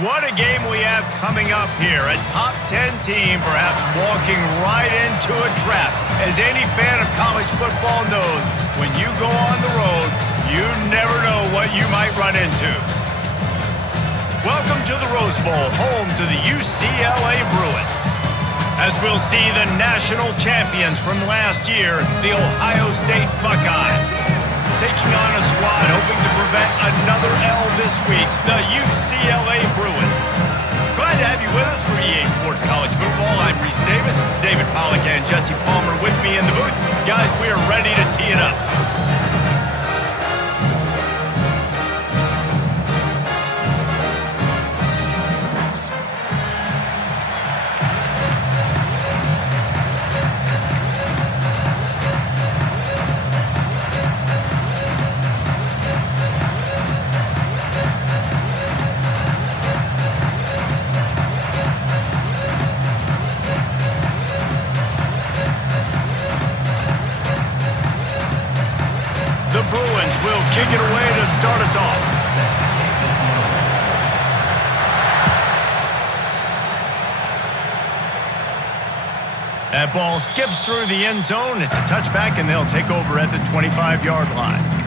What a game we have coming up here. A top 10 team perhaps walking right into a trap. As any fan of college football knows, when you go on the road, you never know what you might run into. Welcome to the Rose Bowl, home to the UCLA Bruins. As we'll see the national champions from last year, the Ohio State Buckeyes, taking on a squad hoping to prevent another L this week, the UCLA Bruins. Glad to have you with us for EA Sports College Football. I'm Reese Davis, David Pollack and Jesse Palmer with me in the booth. Guys, we are ready to tee it up. The Bruins will kick it away to start us off. That ball skips through the end zone. It's a touchback, and they'll take over at the 25-yard line.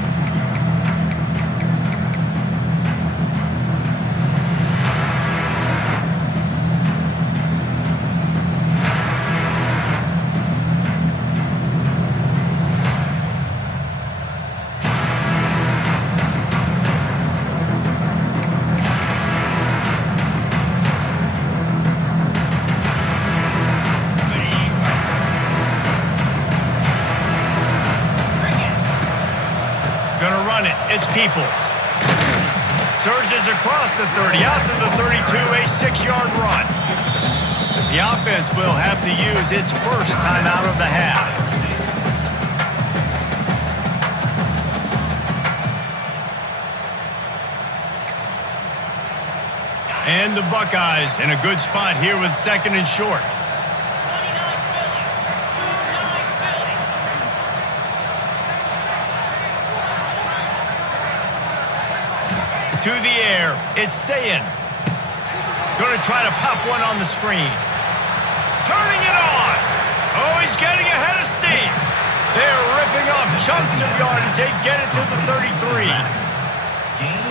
It's Peoples. Surges across the 30, out to the 32, a 6-yard run. The offense will have to use its first timeout of the half. And the Buckeyes in a good spot here with second and short. To the air, it's Sayin. Going to try to pop one on the screen. Turning it on. Oh, he's getting ahead of steam. They're ripping off chunks of yardage. They get it to the 33.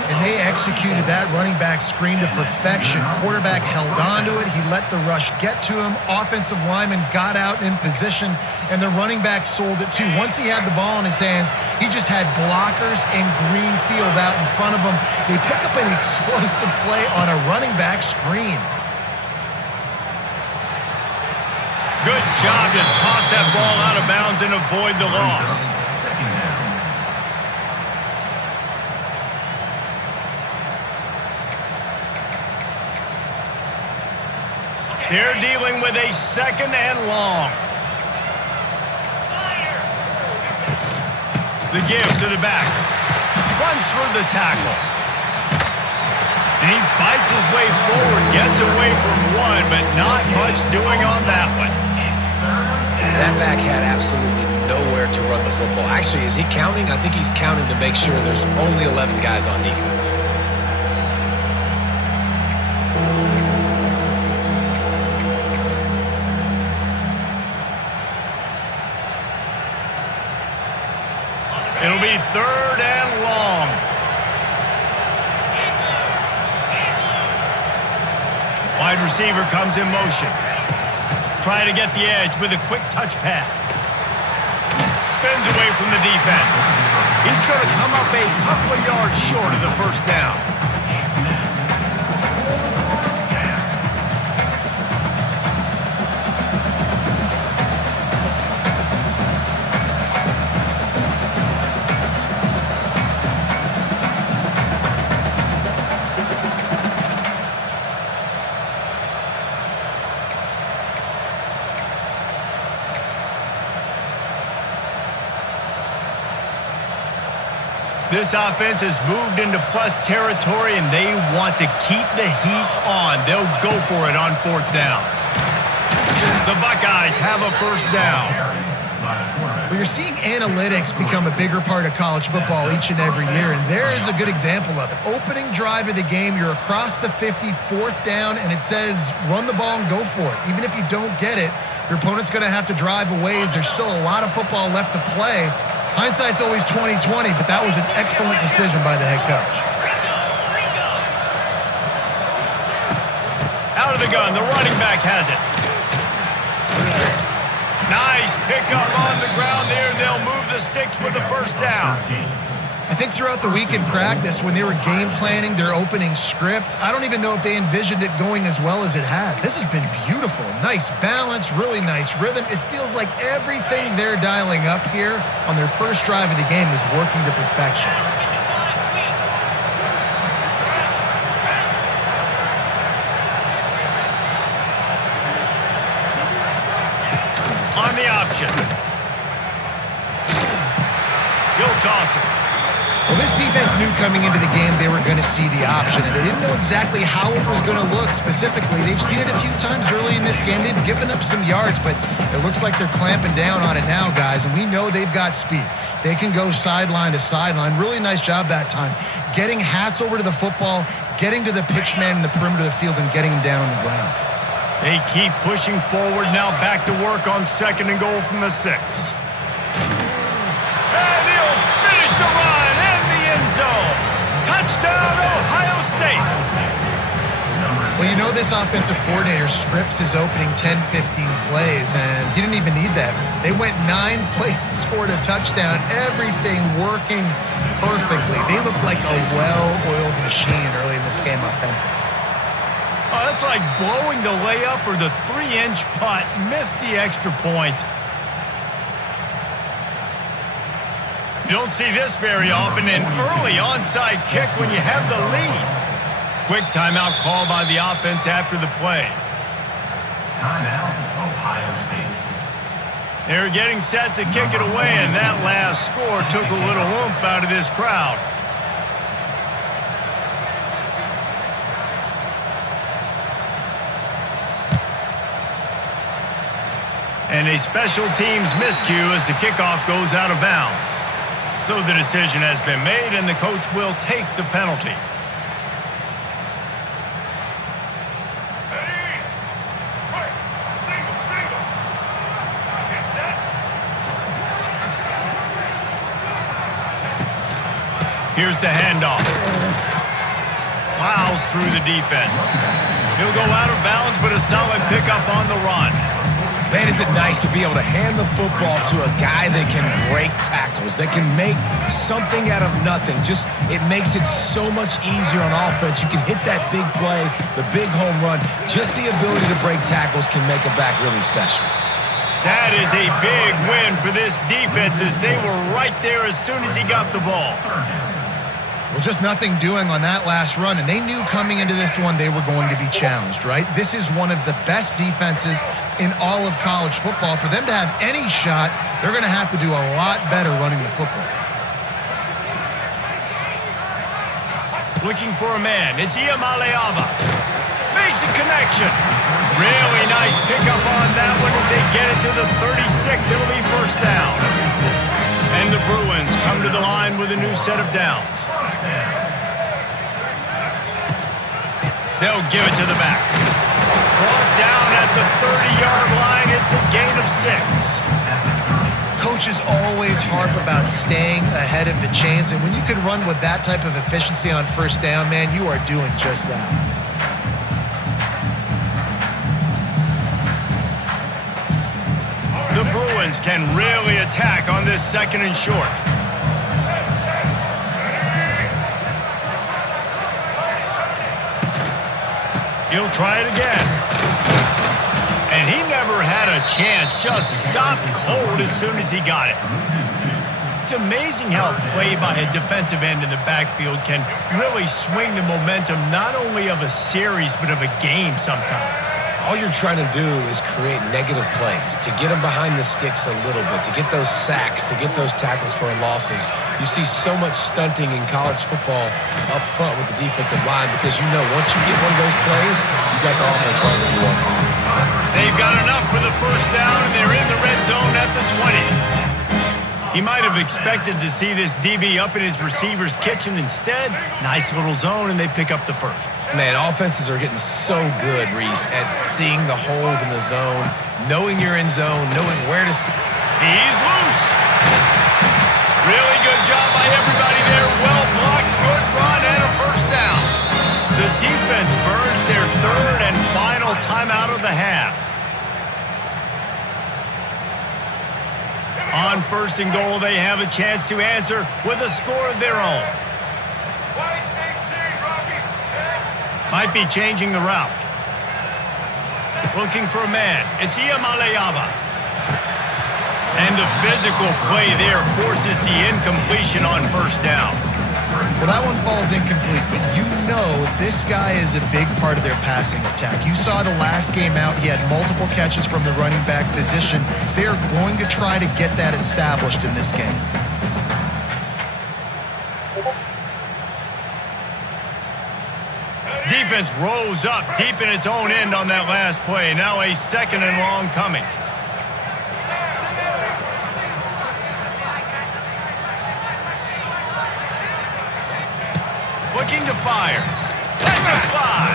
And they executed that running back screen to perfection. Quarterback held on to it. He let the rush get to him. Offensive lineman got out in position, and the running back sold it too. Once he had the ball in his hands, he just had blockers and green field out in front of him. They pick up an explosive play on a running back screen. Good job to toss that ball out of bounds and avoid the loss. They're dealing with a second and long. The give to the back. Runs for the tackle. And he fights his way forward, gets away from one, but not much doing on that one. That back had absolutely nowhere to run the football. Actually, is he counting? I think he's counting to make sure there's only 11 guys on defense. It'll be third and long. Wide receiver comes in motion. Trying to get the edge with a quick touch pass. Spins away from the defense. He's going to come up a couple of yards short of the first down. This offense has moved into plus territory, and they want to keep the heat on. They'll go for it on fourth down. The Buckeyes have a first down. Well, you're seeing analytics become a bigger part of college football each and every year, and there is a good example of it. Opening drive of the game, you're across the 50, 4th down, and it says run the ball and go for it. Even if you don't get it, your opponent's going to have to drive a ways. There's still a lot of football left to play. Hindsight's always 20/20, but that was an excellent decision by the head coach. Out of the gun, the running back has it. Nice pickup on the ground there. They'll move the sticks with the first down. I think throughout the week in practice, when they were game planning their opening script, I don't even know if they envisioned it going as well as it has. This has been beautiful. Nice balance, really nice rhythm. It feels like everything they're dialing up here on their first drive of the game is working to perfection. On the option. He'll toss it. Well, this defense knew coming into the game they were going to see the option, and they didn't know exactly how it was going to look specifically. They've seen it a few times early in this game. They've given up some yards, but it looks like they're clamping down on it now, guys, and we know they've got speed. They can go sideline to sideline. Really nice job that time. Getting hats over to the football, getting to the pitch man in the perimeter of the field, and getting him down on the ground. They keep pushing forward now, back to work on 2nd and goal from the 6. And he'll finish the run in the end zone. Touchdown, Ohio State. Well, you know this offensive coordinator scripts his opening 10, 15 plays, and he didn't even need that. They went 9 plays and scored a touchdown. Everything working perfectly. They look like a well-oiled machine early in this game offensively. Oh, that's like blowing the layup or the 3-inch putt. Missed the extra point. You don't see this very often, an early onside kick when you have the lead. Quick timeout call by the offense after the play. Timeout, Ohio State. They're getting set to kick it away, and that last score took a little oomph out of this crowd. And a special teams miscue as the kickoff goes out of bounds. So the decision has been made, and the coach will take the penalty. Here's the handoff. Plows through the defense. He'll go out of bounds, but a solid pickup on the run. Man, is it nice to be able to hand the football to a guy that can break tackles, that can make something out of nothing. Just, it makes it so much easier on offense. You can hit that big play, the big home run. Just the ability to break tackles can make a back really special. That is a big win for this defense as they were right there as soon as he got the ball. Well, just nothing doing on that last run, and they knew coming into this one they were going to be challenged, right? This is one of the best defenses in all of college football. For them to have any shot, they're going to have to do a lot better running the football. Looking for a man. It's Iamaleava. Makes a connection. Really nice pickup on that one as they get it to the 36. It'll be first down. And the Bruins come to the line with a new set of downs. They'll give it to the back. Brought down at the 30-yard line. It's a gain of 6. Coaches always harp about staying ahead of the chains, and when you can run with that type of efficiency on first down, man, you are doing just that. The Bruins can really attack on this 2nd and short. He'll try it again. And he never had a chance, just stopped cold as soon as he got it. It's amazing how play by a defensive end in the backfield can really swing the momentum not only of a series but of a game sometimes. All you're trying to do is create negative plays, to get them behind the sticks a little bit, to get those sacks, to get those tackles for losses. You see so much stunting in college football up front with the defensive line because you know once you get one of those plays, you got the offense right where you want. They've got enough for the first down, and they're in the red zone at the 20. He might have expected to see this DB up in his receiver's kitchen. Instead, nice little zone, and they pick up the first. Man, offenses are getting so good, Reese, at seeing the holes in the zone, knowing you're in zone, knowing where to... He's loose. Really good job by everybody there. Well blocked, good run, and a first down. The defense burns their third and final timeout of the half. On first and goal, they have a chance to answer with a score of their own. Might be changing the route. Looking for a man. It's Iamaleava. And the physical play there forces the incompletion on first down. Well, that one falls incomplete, but you know this guy is a big part of their passing attack. You saw the last game out, he had multiple catches from the running back position. They're going to try to get that established in this game. Defense rose up deep in its own end on that last play. Now a second and long coming. Looking to fire. That's a fly.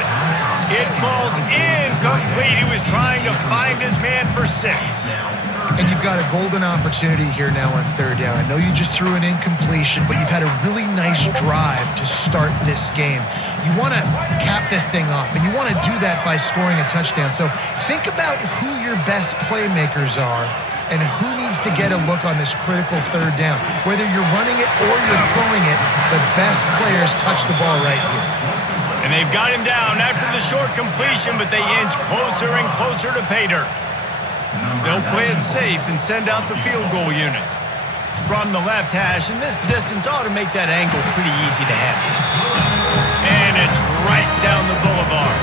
It falls incomplete. He was trying to find his man for 6. And you've got a golden opportunity here now on third down. I know you just threw an incompletion, but you've had a really nice drive to start this game. You want to cap this thing off, and you want to do that by scoring a touchdown. So think about who your best playmakers are and who needs to get a look on this critical third down. Whether you're running it or you're throwing it, the best players touch the ball right here. And they've got him down after the short completion, but they inch closer and closer to pay dirt. They'll play it safe and send out the field goal unit. From the left hash, and this distance ought to make that angle pretty easy to handle. And it's right down the boulevard.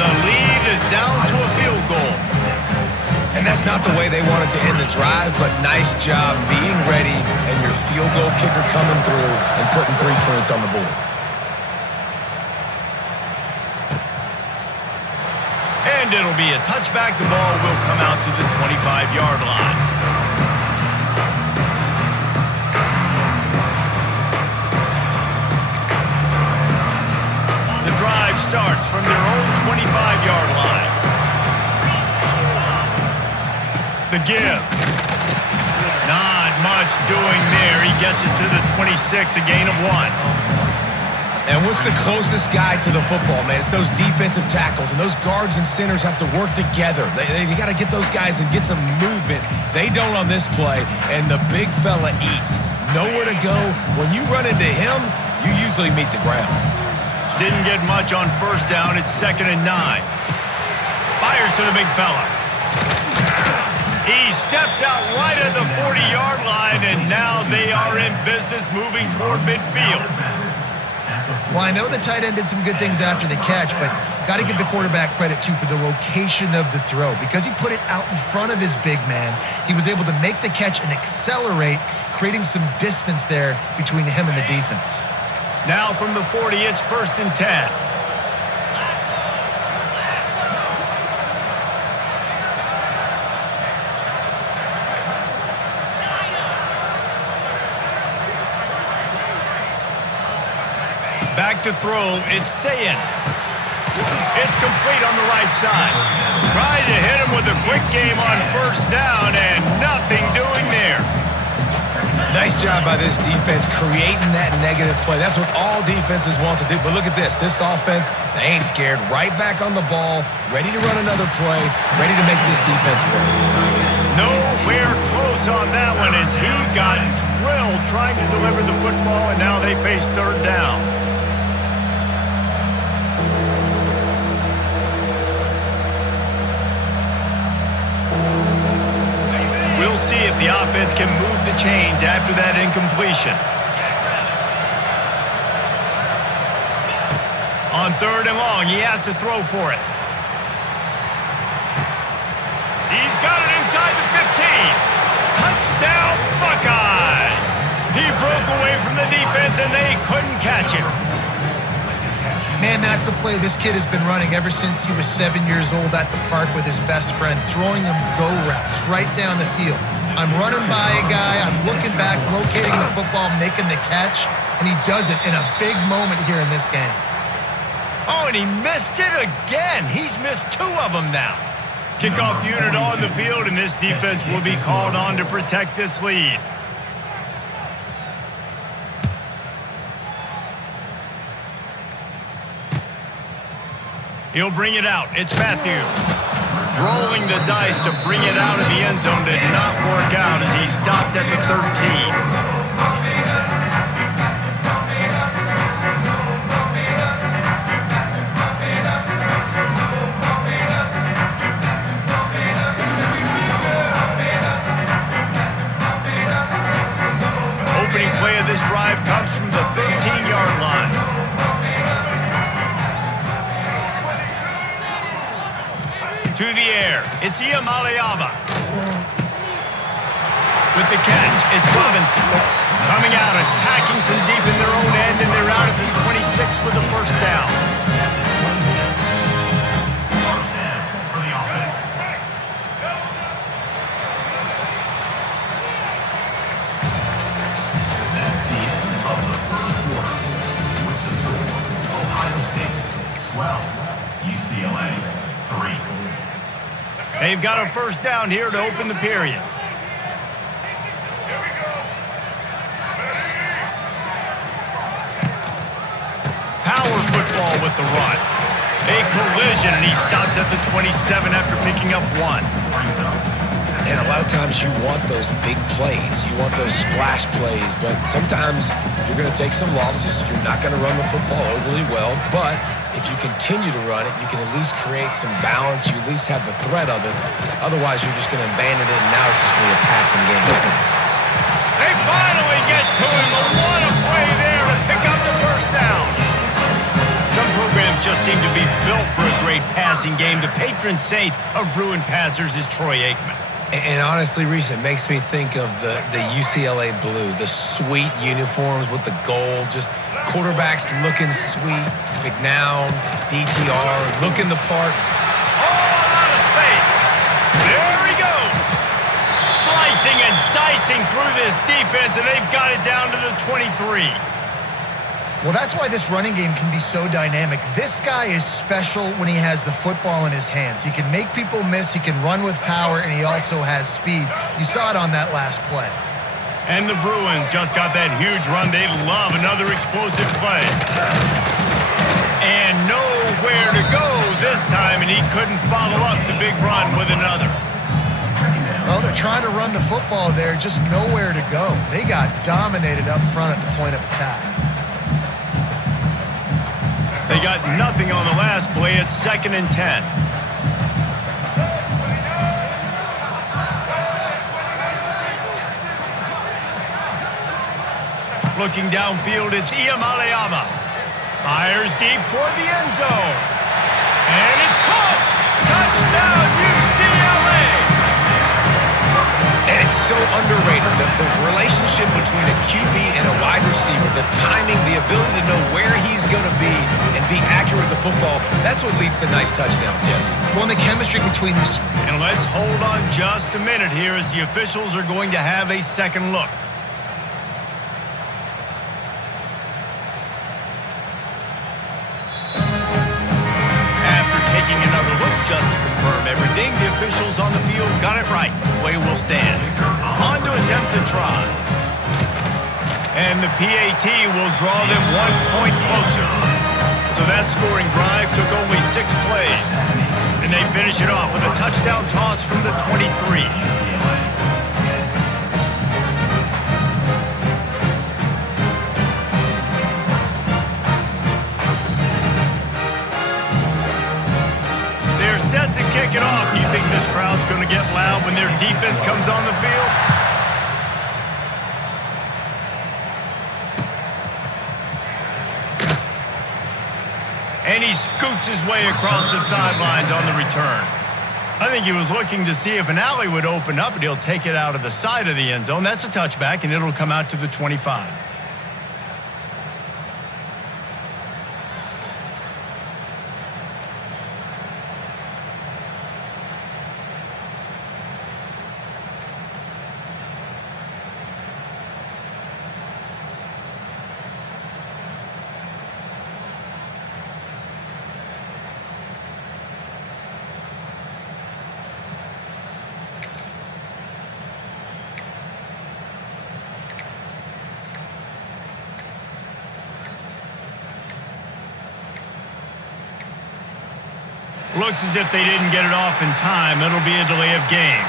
The lead is down to a field goal. And that's not the way they wanted to end the drive, but nice job being ready and your field goal kicker coming through and putting 3 points on the board. And it'll be a touchback. The ball will come out to the 25-yard line. The drive starts from their own 25-yard line. The give. Not much doing there. He gets it to the 26, a gain of 1. And what's the closest guy to the football, man? It's those defensive tackles, and those guards and centers have to work together. They got to get those guys and get some movement. They don't on this play, and the big fella eats. Nowhere to go. When you run into him, you usually meet the ground. Didn't get much on first down. It's 2nd and 9. Fires to the big fella. He steps out right at the 40-yard line, and now they are in business moving toward midfield. Well, I know the tight end did some good things after the catch, but got to give the quarterback credit, too, for the location of the throw. Because he put it out in front of his big man, he was able to make the catch and accelerate, creating some distance there between him and the defense. Now from the 40, it's 1st and 10. Back to throw, it's Sayin. It's complete on the right side. Trying to hit him with a quick game on first down, and nothing doing there. Nice job by this defense creating that negative play. That's what all defenses want to do. But look at this. This offense, they ain't scared. Right back on the ball, ready to run another play, ready to make this defense work. Nowhere close on that one as he got drilled trying to deliver the football, and now they face 3rd down. We'll see if the offense can move the chains after that incompletion. On 3rd and long, he has to throw for it. He's got it inside the 15. Touchdown, Buckeyes! He broke away from the defense, and they couldn't catch him. Man, And that's a play this kid has been running ever since he was 7 years old at the park with his best friend, throwing him go routes right down the field. I'm running by a guy, I'm looking back, locating the football, making the catch, and he does it in a big moment here in this game. Oh, and he missed it again. He's missed 2 of them now. Kickoff unit on the field, and this defense will be called on to protect this lead. He'll bring it out. It's Matthews. Rolling the dice to bring it out of the end zone did not work out as he stopped at the 13. Opening play of this drive comes from the 13-yard line. To the air, it's Iamaleava. With the catch, it's Robinson. Coming out, attacking from deep in their own end, and they're out at the 26 with the first down. First down for the offense. That's the end of the first quarter. With the score, Ohio State 12, UCLA 3. They've got a first down here to open the period. Power football with the run. A collision, and he stopped at the 27 after picking up 1. And a lot of times you want those big plays. You want those splash plays, but sometimes you're going to take some losses. You're not going to run the football overly well, but if you continue to run it, you can at least create some balance. You at least have the threat of it. Otherwise, you're just going to abandon it, and now it's just going to be a passing game. They finally get to him. What a play there to pick up the first down. Some programs just seem to be built for a great passing game. The patron saint of Bruin passers is Troy Aikman. And honestly, Reese, it makes me think of the UCLA blue, the sweet uniforms with the gold, just quarterbacks looking sweet, McNown, DTR, looking the part. All out of space. There he goes. Slicing and dicing through this defense, and they've got it down to the 23. Well, that's why this running game can be so dynamic. This guy is special when he has the football in his hands. He can make people miss, he can run with power, and he also has speed. You saw it on that last play. And the Bruins just got that huge run. They love another explosive play. And nowhere to go this time, and he couldn't follow up the big run with another. Well, they're trying to run the football there, just nowhere to go. They got dominated up front at the point of attack. They got nothing on the last play. It's 2nd and 10. Looking downfield, it's Iamaleava. Fires deep toward the end zone. And it's caught. Touchdown, UCLA. And it's so underrated. The relationship between a QB and a wide receiver, the timing, the ability to know where he's going to be and be accurate with the football, that's what leads to nice touchdowns, Jesse. Well, and the chemistry between these. And let's hold on just a minute here as the officials are going to have a second look. After taking another look just to confirm everything, the officials on the field got it right. Play will stand. On to attempt to try. And the PAT will draw them 1 point closer. So that scoring drive took only 6 plays. And they finish it off with a touchdown toss from the 23. They're set to kick it off. Do you think this crowd's going to get loud when their defense comes on the field? And he scoots his way across the sidelines on the return. I think he was looking to see if an alley would open up, and he'll take it out of the side of the end zone. That's a touchback, and it'll come out to the 25. Looks as if they didn't get it off in time. It'll be a delay of game.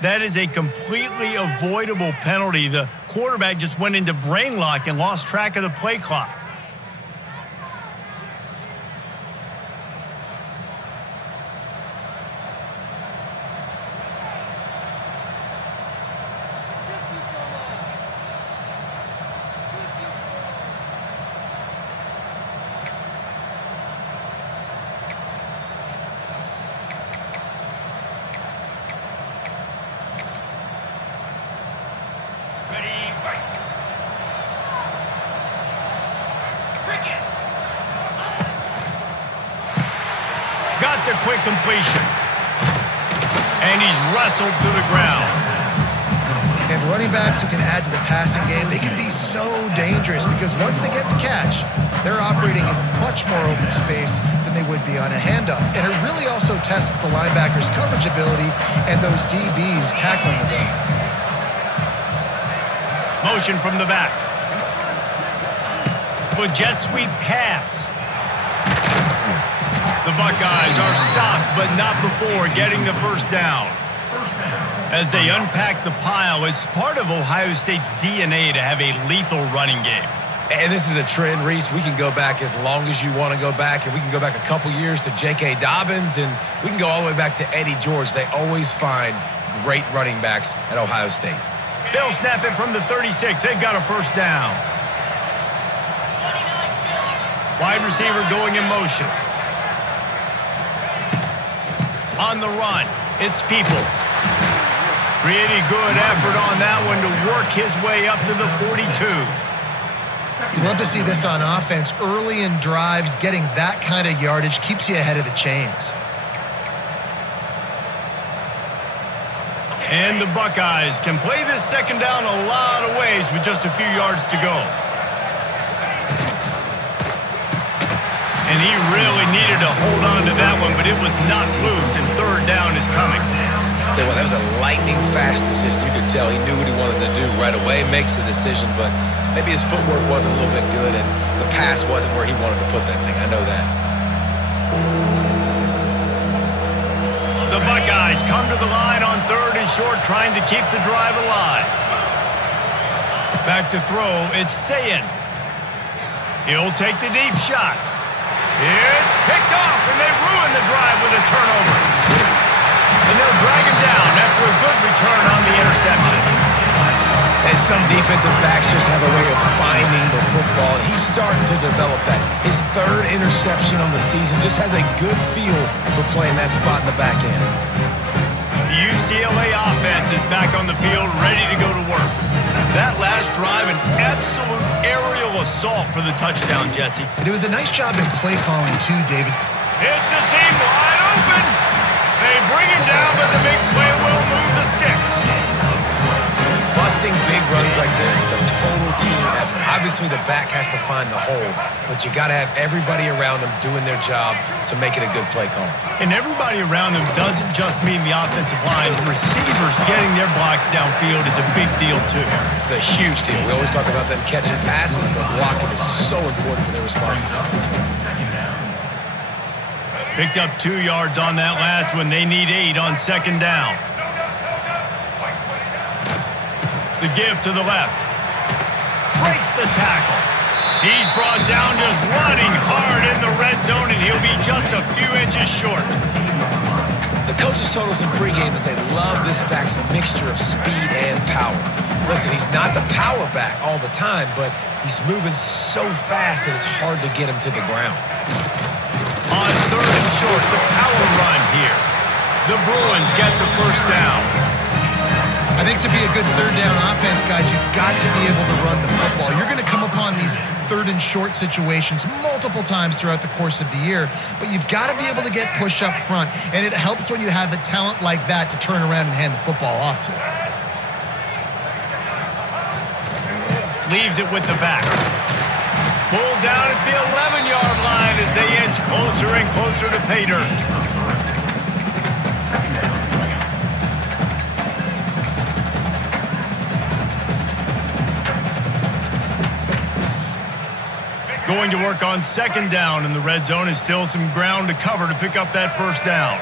That is a completely avoidable penalty. The quarterback just went into brain lock and lost track of the play clock. Got the quick completion. And he's wrestled to the ground. And running backs who can add to the passing game, they can be so dangerous because once they get the catch, they're operating in much more open space than they would be on a handoff. And it really also tests the linebacker's coverage ability and those DBs tackling them. Motion from the back. With jet sweep pass. The Buckeyes are stopped, but not before getting the first down. As they unpack the pile, it's part of Ohio State's DNA to have a lethal running game. And this is a trend, Reese. We can go back as long as you want to go back, and we can go back a couple years to J.K. Dobbins, and we can go all the way back to Eddie George. They always find great running backs at Ohio State. They'll snap it from the 36. They've got a first down. Wide receiver going in motion. On the run, it's Peoples. Pretty good effort on that one to work his way up to the 42. You love to see this on offense. Early in drives, getting that kind of yardage keeps you ahead of the chains. And the Buckeyes can play this second down a lot of ways with just a few yards to go. And he really needed to hold on to that one, but it was not loose, and third down is coming. Tell you what, that was a lightning-fast decision. You could tell he knew what he wanted to do right away, makes the decision, but maybe his footwork wasn't a little bit good, and the pass wasn't where he wanted to put that thing. I know that. The Buckeyes come to the line on third and short, trying to keep the drive alive. Back to throw, it's Sayin. He'll take the deep shot. It's picked off, and they ruin the drive with a turnover. And they'll drag him down after a good return on the interception. And some defensive backs just have a way of finding the football. He's starting to develop that. His third interception on the season just has a good feel for playing that spot in the back end. The UCLA offense is back on the field, ready to go to work. That last drive, an absolute aerial assault for the touchdown, Jesse. But it was a nice job in play calling too, David. It's a seam wide open. They bring him down, but the big play will move the sticks. Busting big runs like this is a total team effort. Obviously, the back has to find the hole, but you got to have everybody around them doing their job to make it a good play call. And everybody around them doesn't just mean the offensive line. The receivers getting their blocks downfield is a big deal, too. It's a huge deal. We always talk about them catching passes, but blocking is so important for their responsibilities. Picked up 2 yards on that last one. They need 8 on second down. The give to the left. Breaks the tackle. He's brought down just running hard in the red zone, and he'll be just a few inches short. The coaches told us in pregame that they love this back's mixture of speed and power. Listen, he's not the power back all the time, but he's moving so fast that it's hard to get him to the ground. On third and short, the power run here. The Bruins get the first down. I think to be a good third down offense, guys, you've got to be able to run the football. You're going to come upon these third and short situations multiple times throughout the course of the year, but you've got to be able to get push up front, and it helps when you have a talent like that to turn around and hand the football off to. Leaves it with the back. Pulled down at the 11-yard line as they inch closer and closer to pay dirt. Going to work on second down, and the red zone is still some ground to cover to pick up that first down.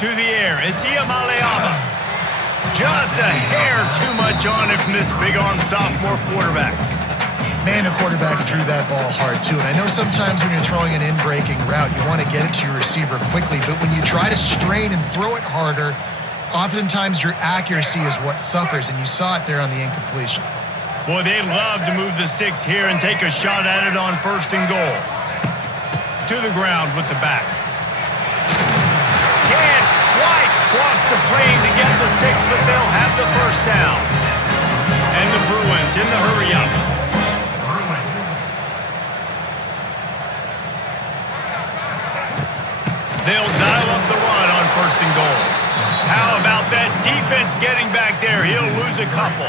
To the air, it's Iamaleava. Just a hair too much on it from this big-armed sophomore quarterback. Man, the quarterback threw that ball hard, too. And I know sometimes when you're throwing an in-breaking route, you want to get it to your receiver quickly. But when you try to strain and throw it harder, oftentimes your accuracy is what suffers. And you saw it there on the incompletion. Boy, they'd love to move the sticks here and take a shot at it on first and goal. To the ground with the back. Can't quite cross the plane to get the 6, but they'll have the first down. And the Bruins in the hurry-up. They'll dial up the run on first and goal. How about that defense getting back there? He'll lose a couple.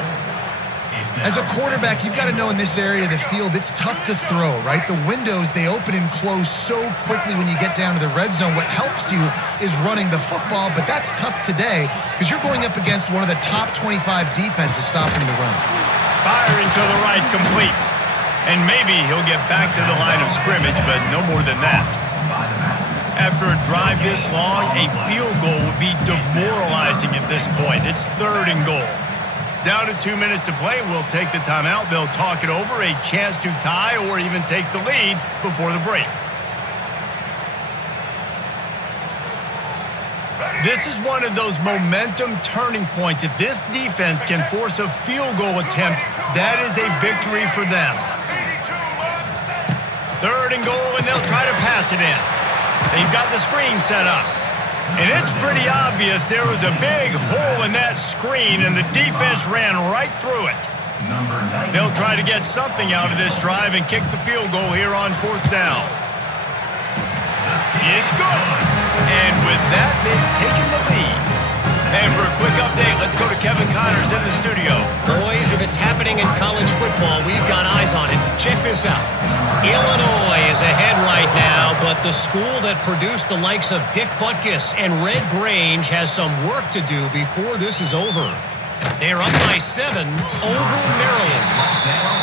As a quarterback, you've got to know in this area of the field, it's tough to throw, right? The windows, they open and close so quickly when you get down to the red zone. What helps you is running the football, but that's tough today because you're going up against one of the top 25 defenses stopping the run. Firing to the right, complete. And maybe he'll get back to the line of scrimmage, but no more than that. After a drive this long, a field goal would be demoralizing at this point. It's third and goal. Down to 2 minutes to play, we'll take the timeout. They'll talk it over, a chance to tie or even take the lead before the break. This is one of those momentum turning points. If this defense can force a field goal attempt, that is a victory for them. Third and goal, and they'll try to pass it in. They've got the screen set up. And it's pretty obvious there was a big hole in that screen, and the defense ran right through it. They'll try to get something out of this drive and kick the field goal here on fourth down. It's good. And with that, they've taken the lead. And for a quick update, let's go to Kevin Connors in the studio. Boys, if it's happening in college football, we've got eyes on it. Check this out. Illinois is ahead right now, but the school that produced the likes of Dick Butkus and Red Grange has some work to do before this is over. They're up by 7 over Maryland.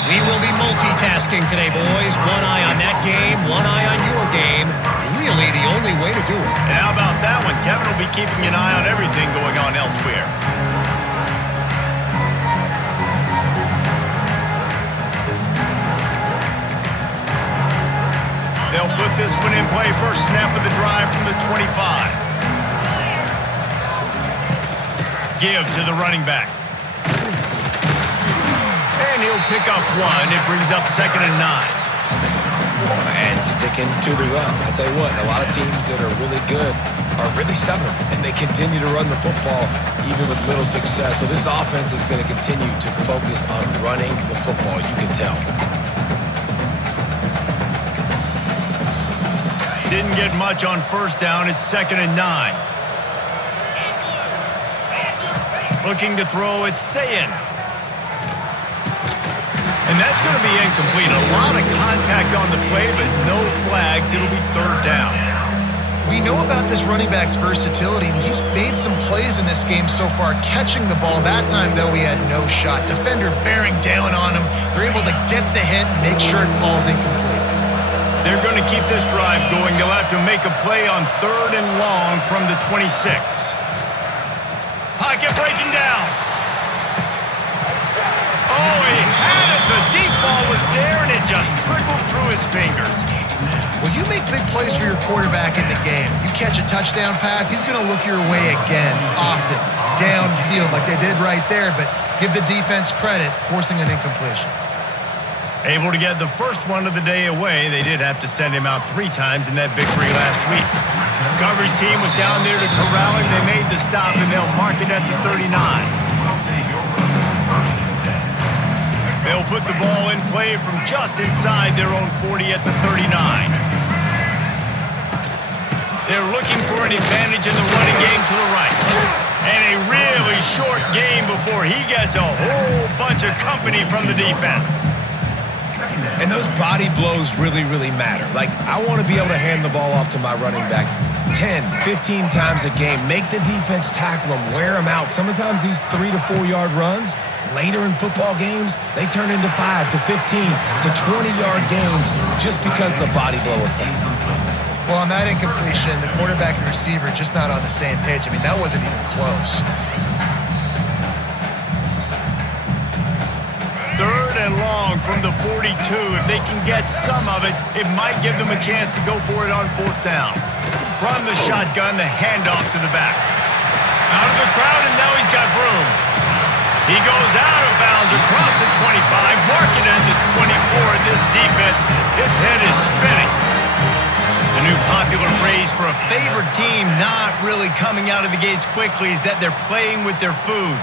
We will be multitasking today, boys. One eye on that game, one eye on your game. Really the only way to do it. And how about that one? Kevin will be keeping an eye on everything going on elsewhere. They'll put this one in play. First snap of the drive from the 25. Give to the running back. And he'll pick up one. It brings up 2nd and 9. And sticking to the run. I tell you what, a lot of teams that are really good are really stubborn, and they continue to run the football even with little success. So this offense is going to continue to focus on running the football, you can tell. Didn't get much on first down. It's 2nd and 9. Looking to throw, it's Sayin. And that's going to be incomplete. A lot of contact on the play, but no flags. It'll be third down. We know about this running back's versatility, and he's made some plays in this game so far, catching the ball. That time, though, he had no shot. Defender bearing down on him. They're able to get the hit, make sure it falls incomplete. They're going to keep this drive going. They'll have to make a play on 3rd and long from the 26. Pocket breaking down. Oh, he had it. The deep ball was there, and it just trickled through his fingers. Well, you make big plays for your quarterback in the game. You catch a touchdown pass, he's going to look your way again, often, downfield like they did right there, but give the defense credit, forcing an incompletion. Able to get the first one of the day away. They did have to send him out 3 times in that victory last week. The coverage team was down there to corral him. They made the stop, and they'll mark it at the 39. They'll put the ball in play from just inside their own 40 at the 39. They're looking for an advantage in the running game to the right. And a really short game before he gets a whole bunch of company from the defense. And those body blows really, really matter. Like, I want to be able to hand the ball off to my running back 10, 15 times a game. Make the defense tackle them, wear them out. Sometimes these 3 to 4 yard runs, later in football games, they turn into 5 to 15 to 20-yard gains just because of the body blow effect. Well, on that incompletion, the quarterback and receiver just not on the same page. I mean, that wasn't even close. Third and long from the 42. If they can get some of it, it might give them a chance to go for it on fourth down. From the shotgun, the handoff to the back. Out of the crowd, and now he's got room. He goes out of bounds across the 25, marking at the 24. And this defense, its head is spinning. A new popular phrase for a favored team not really coming out of the gates quickly is that they're playing with their food.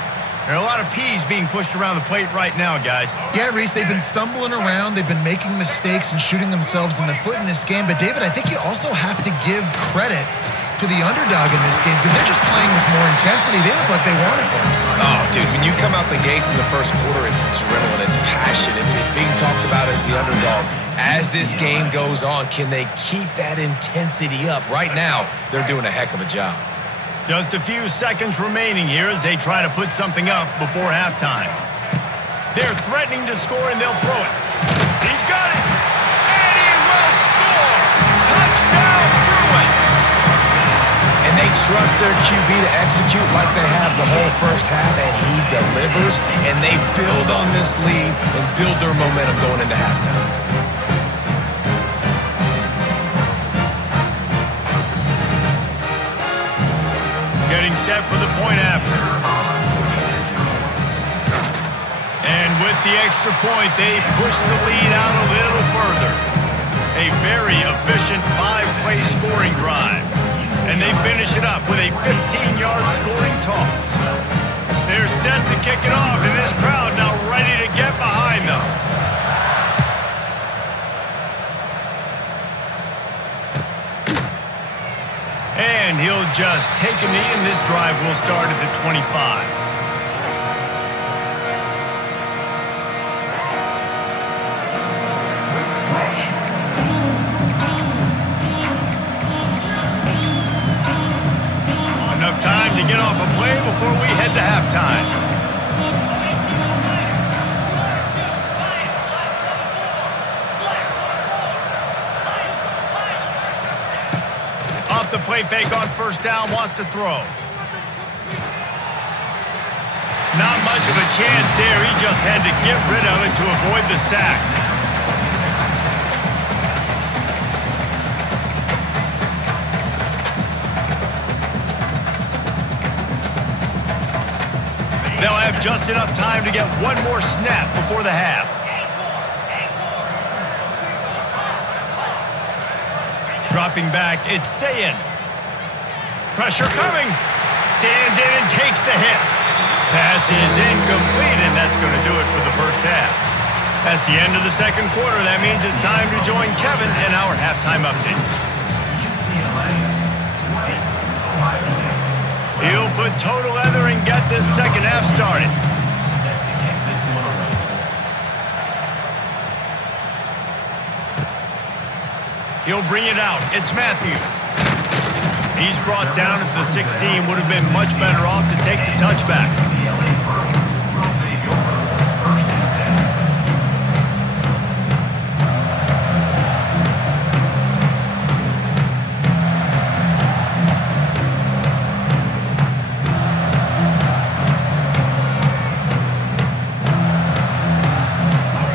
There are a lot of peas being pushed around the plate right now, guys. Yeah, Reese, they've been stumbling around. They've been making mistakes and shooting themselves in the foot in this game. But, David, I think you also have to give credit to the underdog in this game because they're just playing with more intensity. They look like they want it more. Oh, dude, when you come out the gates in the first quarter, it's adrenaline, it's passion, it's being talked about as the underdog. As this game goes on, can they keep that intensity up? Right now, they're doing a heck of a job. Just a few seconds remaining here as they try to put something up before halftime. They're threatening to score, and they'll throw it. He's got it, and he will score! Touchdown, Bruins! And they trust their QB to execute like they have the whole first half, and he delivers, and they build on this lead and build their momentum going into halftime. Getting set for the point after. And with the extra point, they push the lead out a little further. A very efficient 5-play scoring drive. And they finish it up with a 15-yard scoring toss. They're set to kick it off, and this crowd now ready to get behind them. And he'll just take a knee, and this drive will start at the 25. Enough time to get off a play before we head to halftime. The play fake on first down, wants to throw. Not much of a chance there. He just had to get rid of it to avoid the sack. They'll have just enough time to get one more snap before the half. Dropping back, it's Sayin. Pressure coming. Stands in and takes the hit. Pass is incomplete, and that's going to do it for the first half. That's the end of the second quarter. That means it's time to join Kevin in our halftime update. He'll put total leather and get this second half started. He'll bring it out. It's Matthews. He's brought down at the 16. Would have been much better off to take the touchback.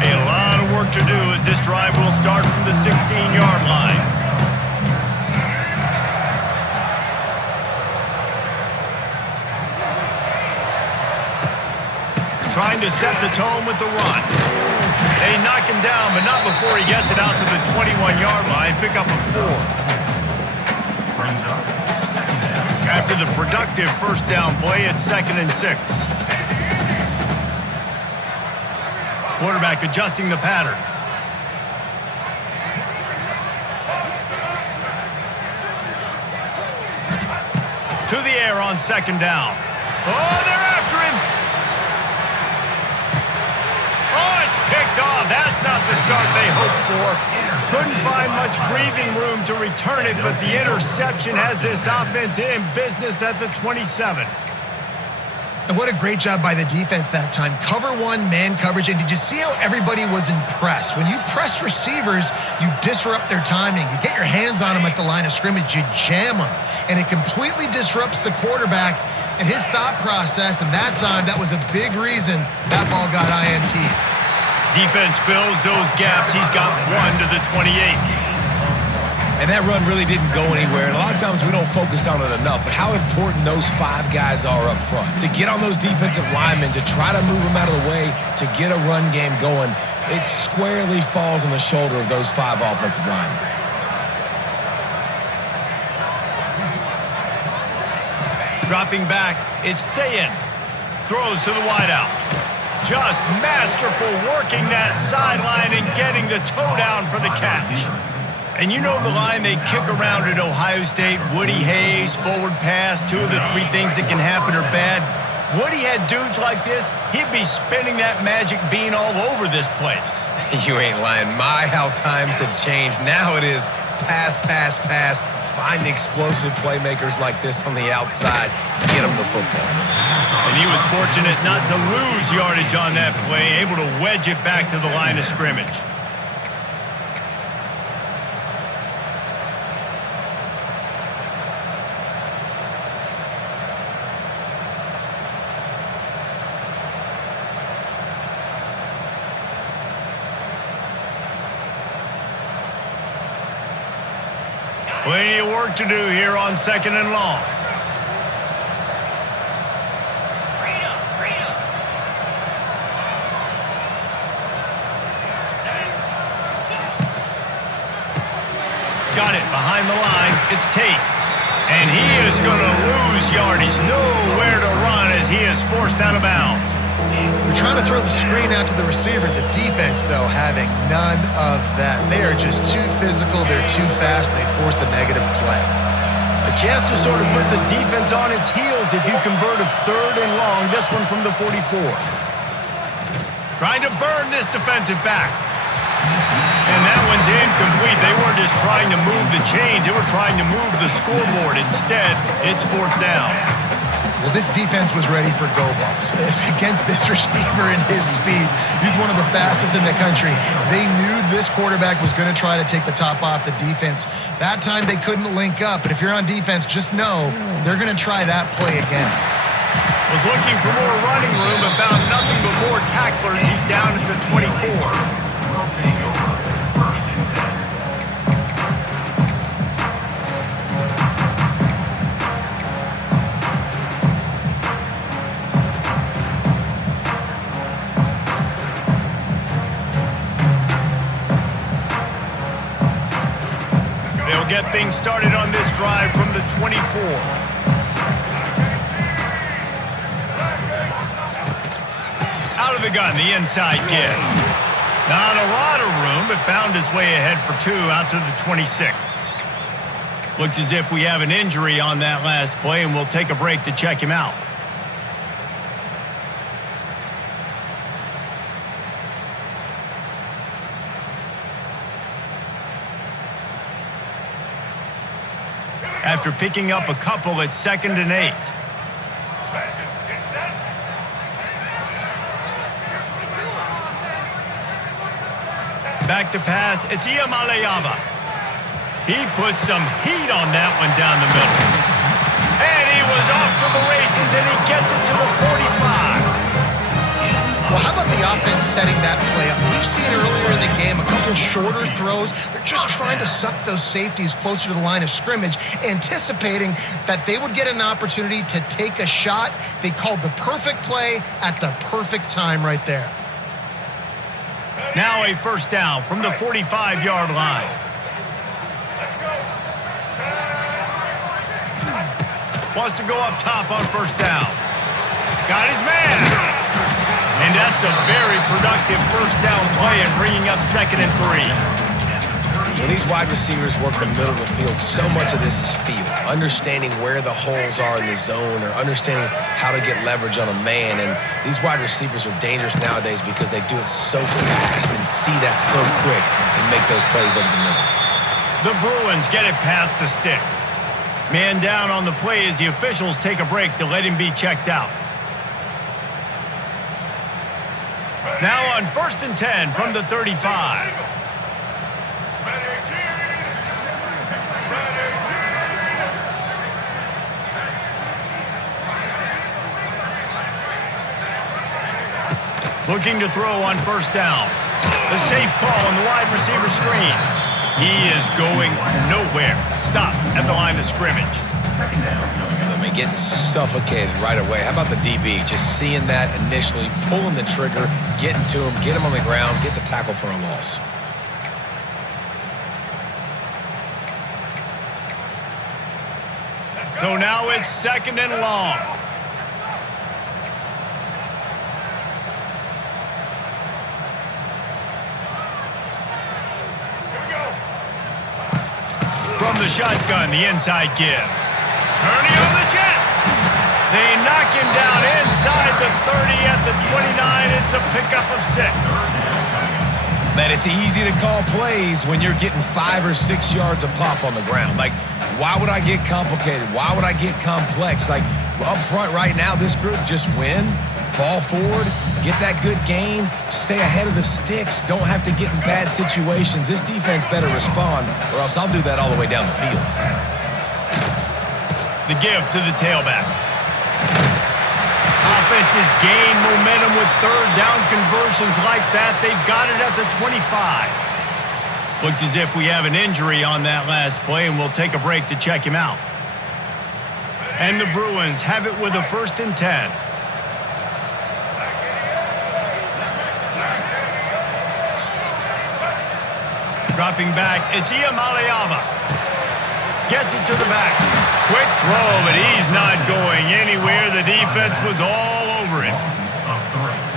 A lot of work to do as this drive will start from the 16-yard line. Trying to set the tone with the run. They knock him down, but not before he gets it out to the 21-yard line. Pick up a 4. After the productive first down play, it's 2nd and 6. Quarterback adjusting the pattern. To the air on 2nd down. Oh, they're after him. Oh, it's picked off. That's not the start they hoped for. Couldn't find much breathing room to return it, but the interception has this offense in business at the 27. And what a great job by the defense that time. Cover one, man coverage. And did you see how everybody was impressed? When you press receivers, you disrupt their timing. You get your hands on them at the line of scrimmage. You jam them. And it completely disrupts the quarterback and his thought process. And that time, that was a big reason that ball got INT. Defense fills those gaps. He's got 1 to the 28. And that run really didn't go anywhere. And a lot of times we don't focus on it enough, but how important those 5 guys are up front. To get on those defensive linemen, to try to move them out of the way, to get a run game going, it squarely falls on the shoulder of those 5 offensive linemen. Dropping back, it's Sayin. Throws to the wideout. Just masterful working that sideline and getting the toe down for the catch. And you know the line they kick around at Ohio State, Woody Hayes, forward pass, 2 of the 3 things that can happen are bad. Woody had dudes like this, he'd be spinning that magic bean all over this place. You ain't lying. My, how times have changed. Now it is pass, pass, pass. Find explosive playmakers like this on the outside. Get them the football. And he was fortunate not to lose yardage on that play, able to wedge it back to the line of scrimmage. Plenty of work to do here on 2nd and long. Got it behind the line. It's Tate. And he is going to lose yardage. Nowhere to run as he is forced out of bounds. We're trying to throw the screen out to the receiver. The defense, though, having none of that. They are just too physical. They're too fast. And they force a negative play. A chance to sort of put the defense on its heels if you convert a 3rd and long. This one from the 44. Trying to burn this defensive back. And that one's incomplete. They weren't just trying to move the chains. They were trying to move the scoreboard. Instead, it's 4th down. Well, this defense was ready for go balls. Against this receiver and his speed, he's one of the fastest in the country. They knew this quarterback was going to try to take the top off the defense. That time they couldn't link up, but if you're on defense, just know they're going to try that play again. Was looking for more running room and found nothing but more tacklers. He's down at the 24. Get things started on this drive from the 24. Out of the gun, the inside give. Not a lot of room, but found his way ahead for 2 out to the 26. Looks as if we have an injury on that last play, and we'll take a break to check him out. After picking up a couple at 2nd and 8. Back to pass, it's Iamaleava. He put some heat on that one down the middle. And he was off to the races, and he gets it to the 45. Well, how about the offense setting that play up? We've seen earlier in the game a couple shorter throws. They're just trying to suck those safeties closer to the line of scrimmage, anticipating that they would get an opportunity to take a shot. They called the perfect play at the perfect time right there. Now a 1st down from the 45-yard line. Wants to go up top on 1st down. Got his man. And that's a very productive 1st down play and bringing up 2nd and 3. When these wide receivers work the middle of the field, so much of this is feel, understanding where the holes are in the zone or understanding how to get leverage on a man. And these wide receivers are dangerous nowadays because they do it so fast and see that so quick and make those plays over the middle. The Bruins get it past the sticks. Man down on the play as the officials take a break to let him be checked out. Now on 1st and 10 from the 35. Looking to throw on 1st down. The safe call on the wide receiver screen. He is going nowhere. Stop at the line of scrimmage. I mean, getting suffocated right away. How about the DB? Just seeing that initially, pulling the trigger, getting to him, get him on the ground, get the tackle for a loss. So now it's 2nd and long. From the shotgun, the inside give. Kearney on the Jets. They knock him down inside the 30 at the 29. It's a pickup of 6. Man, it's easy to call plays when you're getting 5 or 6 yards a pop on the ground. Like, why would I get complicated? Why would I get complex? Like, up front right now, this group just win, fall forward, get that good gain, stay ahead of the sticks, don't have to get in bad situations. This defense better respond, or else I'll do that all the way down the field. The give to the tailback. Offenses gain momentum with 3rd down conversions like that. They've got it at the 25. Looks as if we have an injury on that last play, and we'll take a break to check him out. And the Bruins have it with a 1st and 10. Dropping back, it's Iamaleava. Gets it to the back. Quick throw, but he's not going anywhere. The defense was all over him.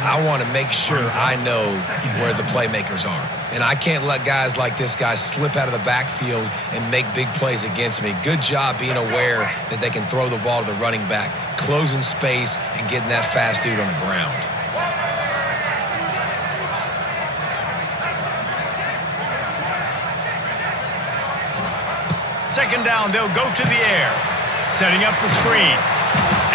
I want to make sure I know where the playmakers are. And I can't let guys like this guy slip out of the backfield and make big plays against me. Good job being aware that they can throw the ball to the running back, closing space, and getting that fast dude on the ground. Second down, they'll go to the air. Setting up the screen.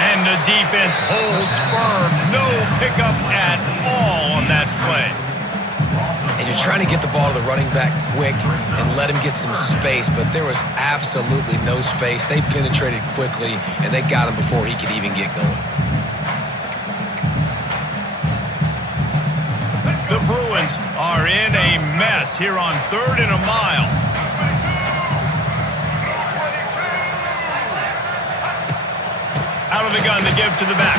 And the defense holds firm. No pickup at all on that play. And you're trying to get the ball to the running back quick and let him get some space, but there was absolutely no space. They penetrated quickly, and they got him before he could even get going. The Bruins are in a mess here on 3rd and a mile. Out of the gun, the give to the back.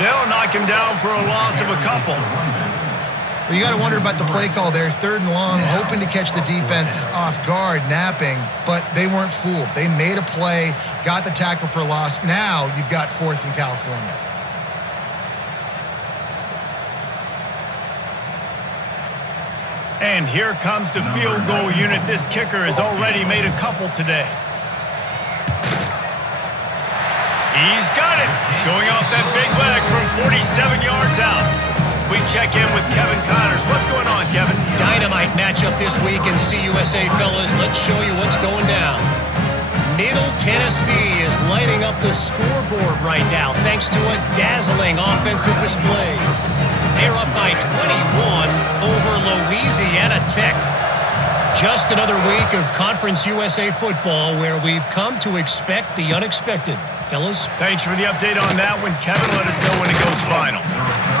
They'll knock him down for a loss of a couple. Well, you got to wonder about the play call there. 3rd and long, hoping to catch the defense off guard, napping, but they weren't fooled. They made a play, got the tackle for a loss. Now you've got 4th in California. And here comes the field goal unit. This kicker has already made a couple today. He's got it. Showing off that big leg from 47 yards out. We check in with Kevin Connors. What's going on, Kevin? Dynamite matchup this week in CUSA, fellas. Let's show you what's going down. Middle Tennessee is lighting up the scoreboard right now thanks to a dazzling offensive display. They're up by 21 over Louisiana Tech. Just another week of Conference USA football where we've come to expect the unexpected. Fellas? Thanks for the update on that one, Kevin. Let us know when it goes final.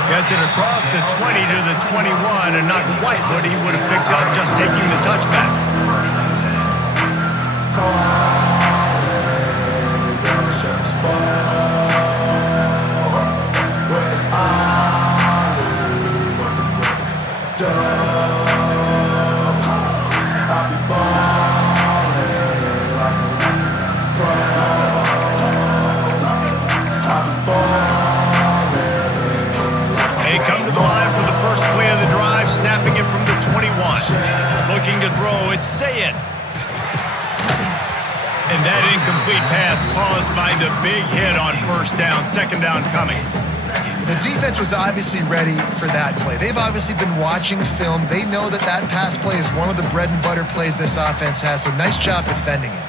Gets it across the 20 to the 21, and not quite what he would have picked up just taking the touchback. They come to the line for the first play of the drive, snapping it from the 21. Looking Looking to throw, it's Sayed. And that incomplete pass caused by the big hit on first down, second down coming. The defense was obviously ready for that play. They've obviously been watching film. They know that that pass play is one of the bread and butter plays this offense has, so nice job defending it.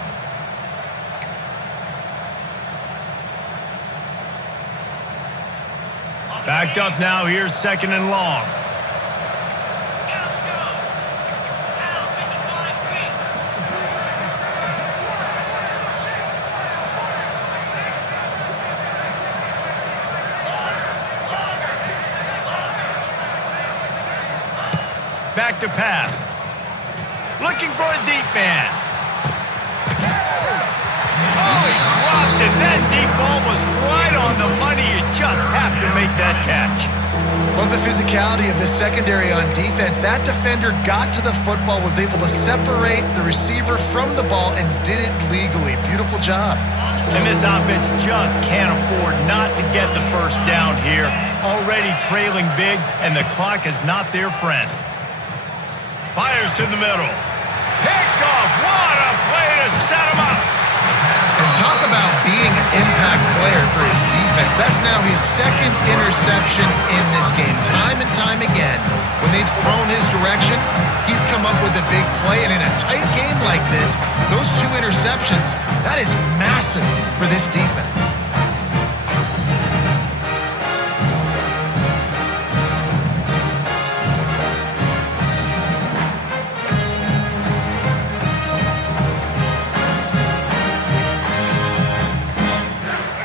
Backed up now, here's second and long. Back to pass. Looking for a deep man. Oh, he dropped it. That deep ball was right on the money. You just have to make that catch. Love the physicality of the secondary on defense. That defender got to the football, was able to separate the receiver from the ball, and did it legally. Beautiful job. And this offense just can't afford not to get the first down here. Already trailing big, and the clock is not their friend. Fires to the middle. Picked off. What a play to set him up. And talk about being an impact player for his defense. That's now his second interception in this game. Time and time again, when they've thrown his direction, he's come up with a big play. And in a tight game like this, those two interceptions, that is massive for this defense.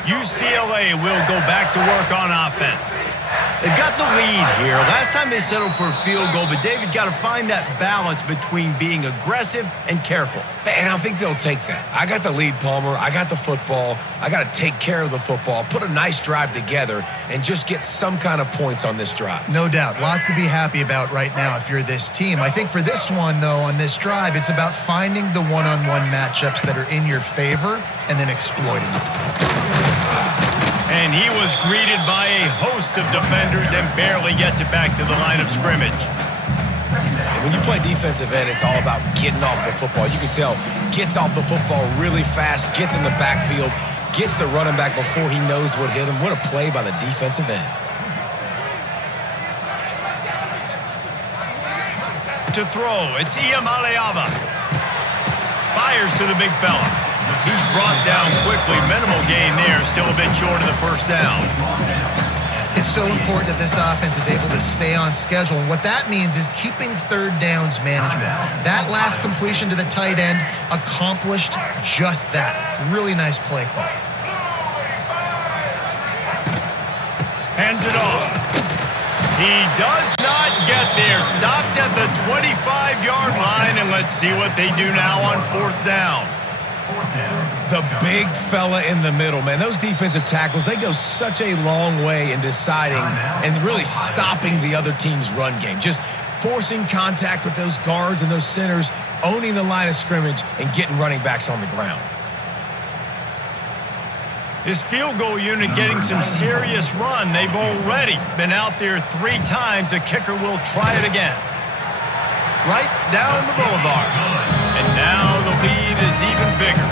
UCLA will go back to work on offense. They've got the lead here. Last time they settled for a field goal, but David got to find that balance between being aggressive and careful. And I think they'll take that. I got the lead, Palmer. I got the football. I got to take care of the football, put a nice drive together, and just get some kind of points on this drive. No doubt. Lots to be happy about right now if you're this team. I think for this one, though, on this drive, it's about finding the one-on-one matchups that are in your favor and then exploiting them. And he was greeted by a host of defenders and barely gets it back to the line of scrimmage. And when you play defensive end, it's all about getting off the football. You can tell, gets off the football really fast, gets in the backfield, gets the running back before he knows what hit him. What a play by the defensive end. To throw, it's Iamaleava. Fires to the big fella. He's brought down quickly. Minimal gain there. Still a bit short of the first down. It's so important that this offense is able to stay on schedule. And what that means is keeping third downs manageable. That last completion to the tight end accomplished just that. Really nice play call. Hands it off. He does not get there. Stopped at the 25-yard line. And let's see what they do now on fourth down. The big fella in the middle, man. Those defensive tackles, they go such a long way in deciding and really stopping the other team's run game. Just forcing contact with those guards and those centers, owning the line of scrimmage, and getting running backs on the ground. His field goal unit getting some serious run. They've already been out there 3 times. The kicker will try it again. Right down the boulevard. And now the lead is even bigger.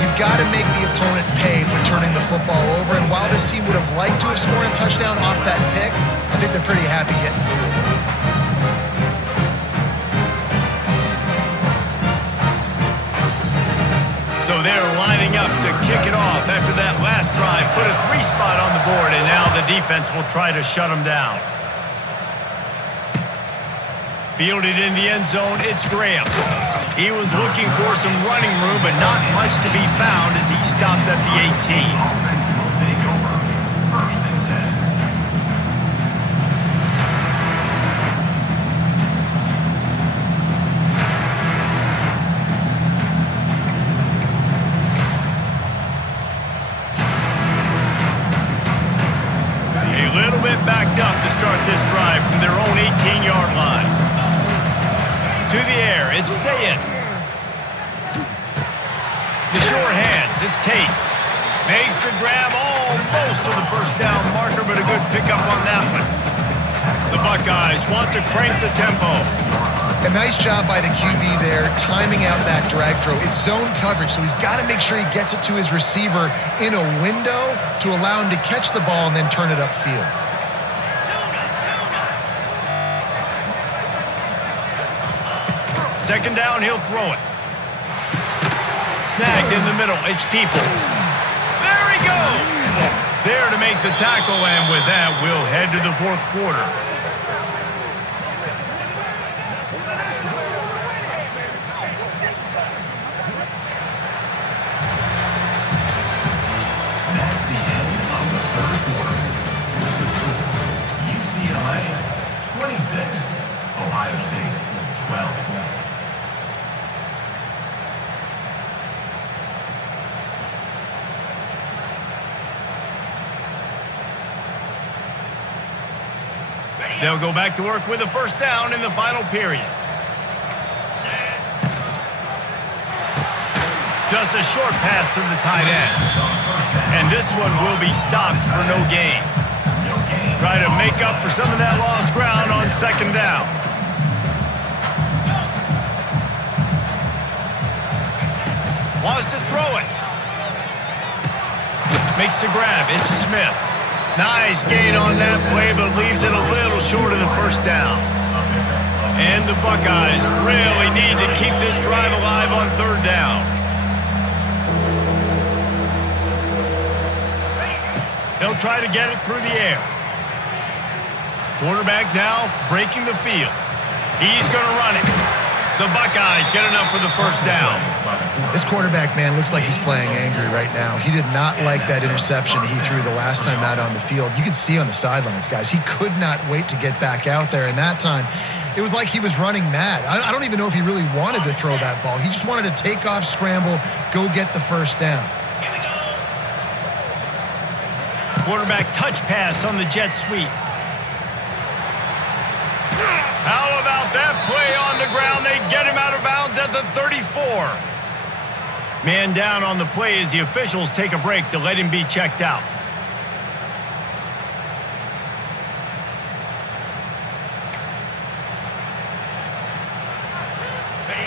You've got to make the opponent pay for turning the football over. And while this team would have liked to have scored a touchdown off that pick, I think they're pretty happy getting the field goal. So they're lining up to kick it off after that last drive. Put a 3 spot on the board, and now the defense will try to shut them down. Fielded in the end zone, it's Graham. He was looking for some running room, but not much to be found as he stopped at the 18. Offense will take over. First and 10. A little bit backed up to start this drive from their own 18-yard line. To the air, it's Sayed. The short hands, it's Tate. Makes the grab almost to the first down marker, but a good pickup on that one. The Buckeyes want to crank the tempo. A nice job by the QB there, timing out that drag throw. It's zone coverage, so he's got to make sure he gets it to his receiver in a window to allow him to catch the ball and then turn it upfield. Second down, he'll throw it. Snagged in the middle, it's Peoples. There he goes! There to make the tackle, and with that, we'll head to the fourth quarter. That's the end of the third quarter. UCLA 26, Ohio State 12. They'll go back to work with a first down in the final period. Just a short pass to the tight end. And this one will be stopped for no gain. Try to make up for some of that lost ground on second down. Wants to throw it. Makes the grab. It's Smith. Nice gain on that play, but leaves it a little short of the first down. And the Buckeyes really need to keep this drive alive on third down. They'll try to get it through the air. Quarterback now breaking the field. He's going to run it. The Buckeyes get enough for the first down. This quarterback, man, looks like he's playing angry right now. He did not like that interception he threw the last time out on the field. You could see on the sidelines, guys, he could not wait to get back out there. And that time, it was like he was running mad. I don't even know if he really wanted to throw that ball. He just wanted to take off, scramble, go get the first down. Quarterback touch pass on the jet sweep. How about that play on the ground? They get him out of bounds at the 34. Man down on the play as the officials take a break to let him be checked out.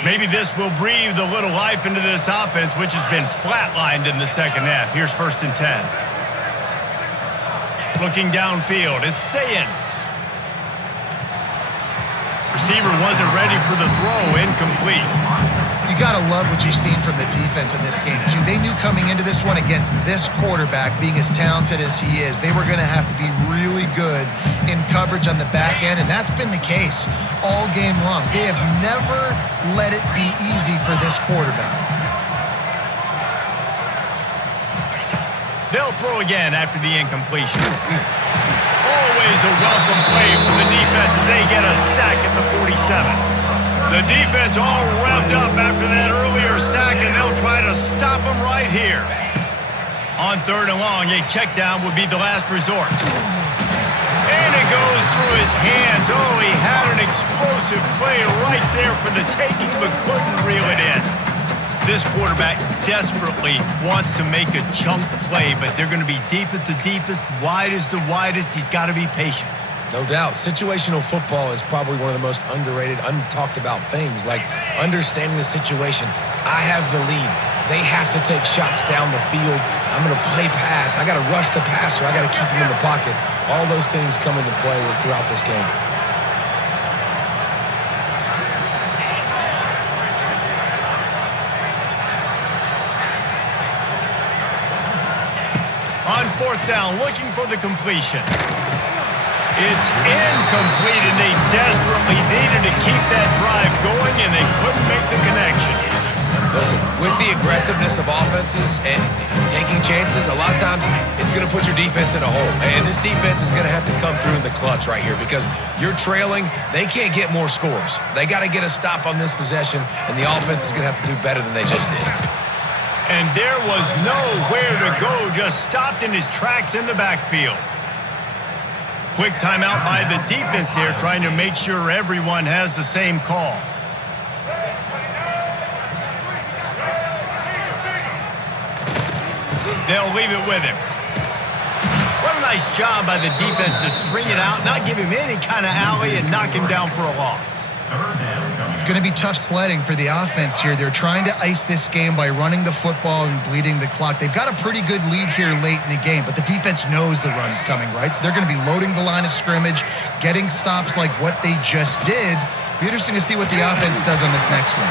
Maybe this will breathe a little life into this offense, which has been flatlined in the second half. Here's 1st and 10. Looking downfield, it's Sayin. Receiver wasn't ready for the throw, incomplete. You got to love what you've seen from the defense in this game, too. They knew coming into this one against this quarterback, being as talented as he is, they were going to have to be really good in coverage on the back end, and that's been the case all game long. They have never let it be easy for this quarterback. They'll throw again after the incompletion. Always a welcome play from the defense as they get a sack at the 47. The defense all revved up after that earlier sack, and they'll try to stop them right here. On 3rd and long, a check down would be the last resort. And it goes through his hands. Oh, he had an explosive play right there for the taking, but couldn't reel it in. This quarterback desperately wants to make a chunk play, but they're going to be deep as the deepest, wide as the widest. He's got to be patient. No doubt. Situational football is probably one of the most underrated, untalked about things, like understanding the situation. I have the lead. They have to take shots down the field. I'm going to play pass. I got to rush the passer. I got to keep him in the pocket. All those things come into play throughout this game. On 4th down, looking for the completion. It's incomplete, and they desperately needed to keep that drive going, and they couldn't make the connection. Listen, with the aggressiveness of offenses and taking chances, a lot of times it's going to put your defense in a hole. And this defense is going to have to come through in the clutch right here because you're trailing. They can't get more scores. They got to get a stop on this possession, and the offense is going to have to do better than they just did. And there was nowhere to go, just stopped in his tracks in the backfield. Quick timeout by the defense there, trying to make sure everyone has the same call. They'll leave it with him. What a nice job by the defense to string it out, not give him any kind of alley, and knock him down for a loss. Third down coming. It's going to be tough sledding for the offense here. They're trying to ice this game by running the football and bleeding the clock. They've got a pretty good lead here late in the game, but the defense knows the run's coming, right? So they're going to be loading the line of scrimmage, getting stops like what they just did. Be interesting to see what the offense does on this next one.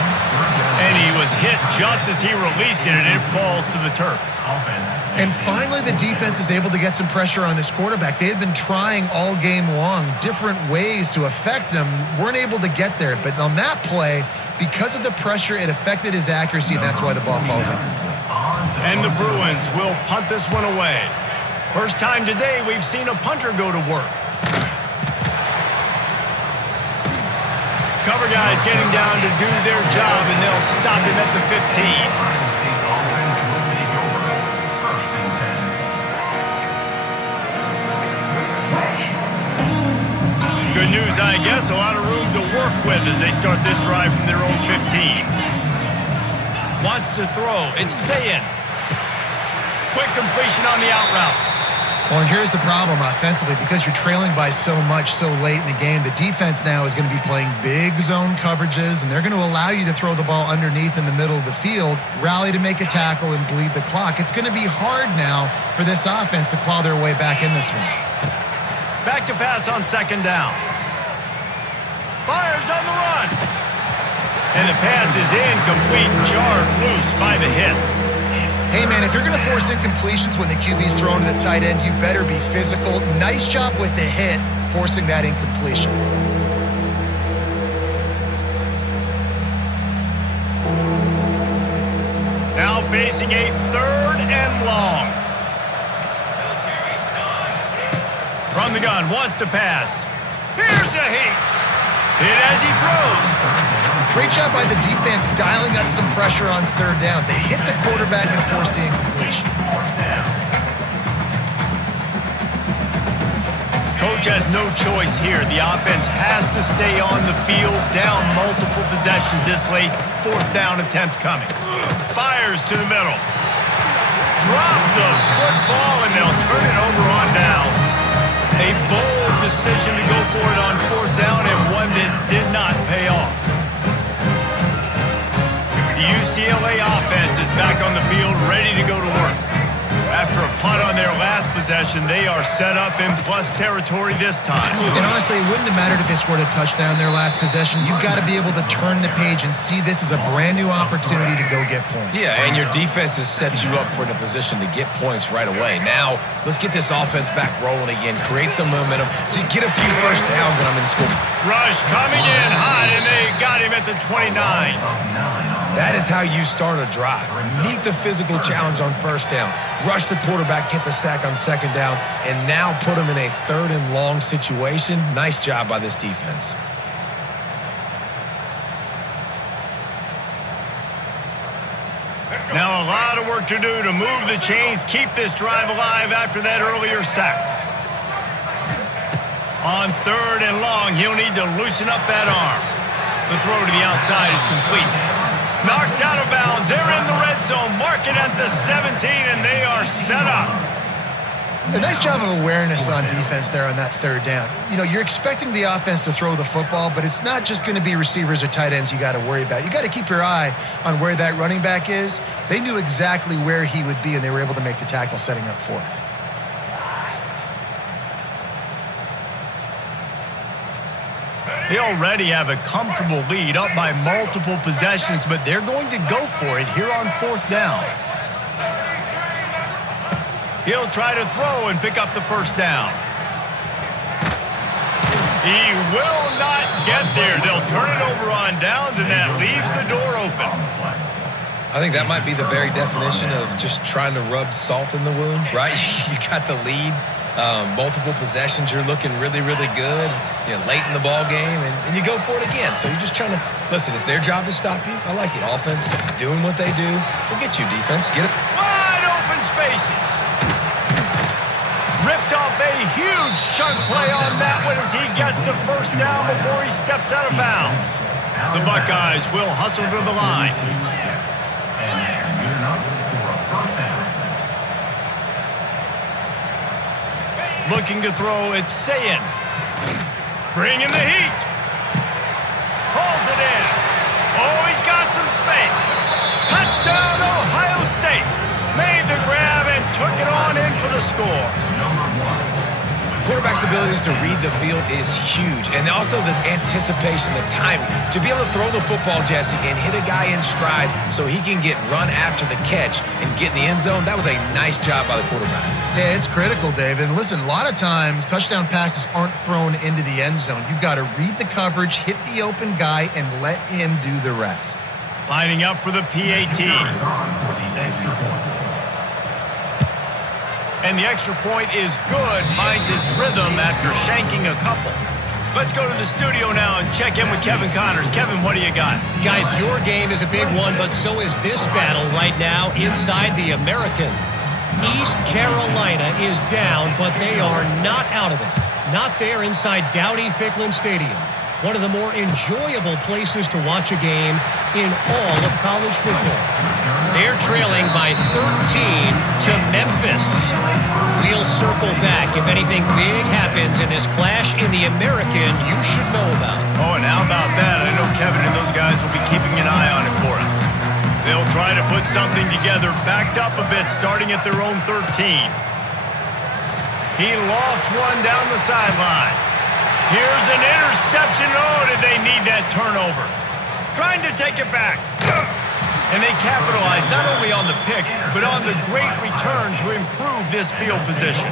And he was hit just as he released it, and it falls to the turf. And finally, the defense is able to get some pressure on this quarterback. They had been trying all game long different ways to affect him, weren't able to get there. But on that play, because of the pressure, it affected his accuracy, and that's why the ball falls incomplete. And the Bruins will punt this one away. First time today we've seen a punter go to work. Cover guys getting down to do their job, and they'll stop him at the 15. Good news, I guess. A lot of room to work with as they start this drive from their own 15. Wants to throw. It's Sayin. Quick completion on the out route. Well, and here's the problem offensively. Because you're trailing by so much so late in the game, the defense now is going to be playing big zone coverages, and they're going to allow you to throw the ball underneath in the middle of the field, rally to make a tackle, and bleed the clock. It's going to be hard now for this offense to claw their way back in this one. Back to pass on second down. Fires on the run. And the pass is incomplete, jarred loose by the hit. Hey, man, if you're going to force incompletions when the QB's thrown to the tight end, you better be physical. Nice job with the hit, forcing that incompletion. Now facing a third and long. From the gun, wants to pass. Here's a heat. Hit as he throws. Great job by the defense dialing up some pressure on third down. They hit the quarterback and forced the incompletion. Coach has no choice here. The offense has to stay on the field, down multiple possessions this late. Fourth down attempt coming. Fires to the middle. Drop the football, and they'll turn it over on downs. A bold decision to go for it on fourth down, and one that did not pay off. The UCLA offense is back on the field, ready to go to work. After a punt on their last possession, they are set up in plus territory this time. And honestly, it wouldn't have mattered if they scored a touchdown their last possession. You've got to be able to turn the page and see this as a brand new opportunity to go get points. Yeah, and your defense has set you up for the position to get points right away. Now, let's get this offense back rolling again, create some momentum, just get a few first downs, and I'm in school. Rush coming in hot, and they got him at the 29. That is how you start a drive. Meet the physical challenge on first down. Rush the quarterback, get the sack on second down, and now put him in a third and long situation. Nice job by this defense. Now a lot of work to do to move the chains, keep this drive alive after that earlier sack. On third and long, he'll need to loosen up that arm. The throw to the outside is complete. Knocked out of bounds. They're in the red zone. Mark it at the 17, and they are set up. A nice job of awareness on defense there on that third down. You know, you're expecting the offense to throw the football, but it's not just going to be receivers or tight ends you got to worry about. You got to keep your eye on where that running back is. They knew exactly where he would be, and they were able to make the tackle setting up fourth. They already have a comfortable lead, up by multiple possessions, but they're going to go for it here on fourth down. He'll try to throw and pick up the first down. He will not get there. They'll turn it over on downs, and that leaves the door open. I think that might be the very definition of just trying to rub salt in the wound, right? You got the lead. Multiple possessions, you're looking really, really good, late in the ball game, and you go for it again. So you're just trying to, listen, it's their job to stop you. I like it. Offense, doing what they do. Forget you, defense. Get it. Wide open spaces. Ripped off a huge chunk play on that one as he gets the first down before he steps out of bounds. The Buckeyes will hustle to the line. And that's good enough for a first down. Looking to throw, it's Sayin. Bringing the heat. Touchdown, Ohio State. Made the grab and took it on in for the score. Quarterback's abilities to read the field is huge, and also the anticipation, the timing. To be able to throw the football, Jesse, and hit a guy in stride so he can get run after the catch and get in the end zone, that was a nice job by the quarterback. Yeah, it's critical, David. And listen, a lot of times touchdown passes aren't thrown into the end zone. You've got to read the coverage, hit the open guy, and let him do the rest. Lining up for the PAT. And the extra point is good. Finds his rhythm after shanking a couple. Let's go to the studio now and check in with Kevin Connors. Kevin, what do you got? Guys, your game is a big one, but so is this battle right now inside the American. East Carolina is down, but they are not out of it. Not there inside Dowdy-Ficklin Stadium. One of the more enjoyable places to watch a game in all of college football. They're trailing by 13 to Memphis. We'll circle back if anything big happens in this clash in the American you should know about. Oh, and how about that? I know Kevin and those guys will be keeping an eye on it for us. They'll try to put something together, backed up a bit, starting at their own 13. He lofts one down the sideline. Here's an interception. Oh, did they need that turnover? Trying to take it back. And they capitalized not only on the pick, but on the great return to improve this field position.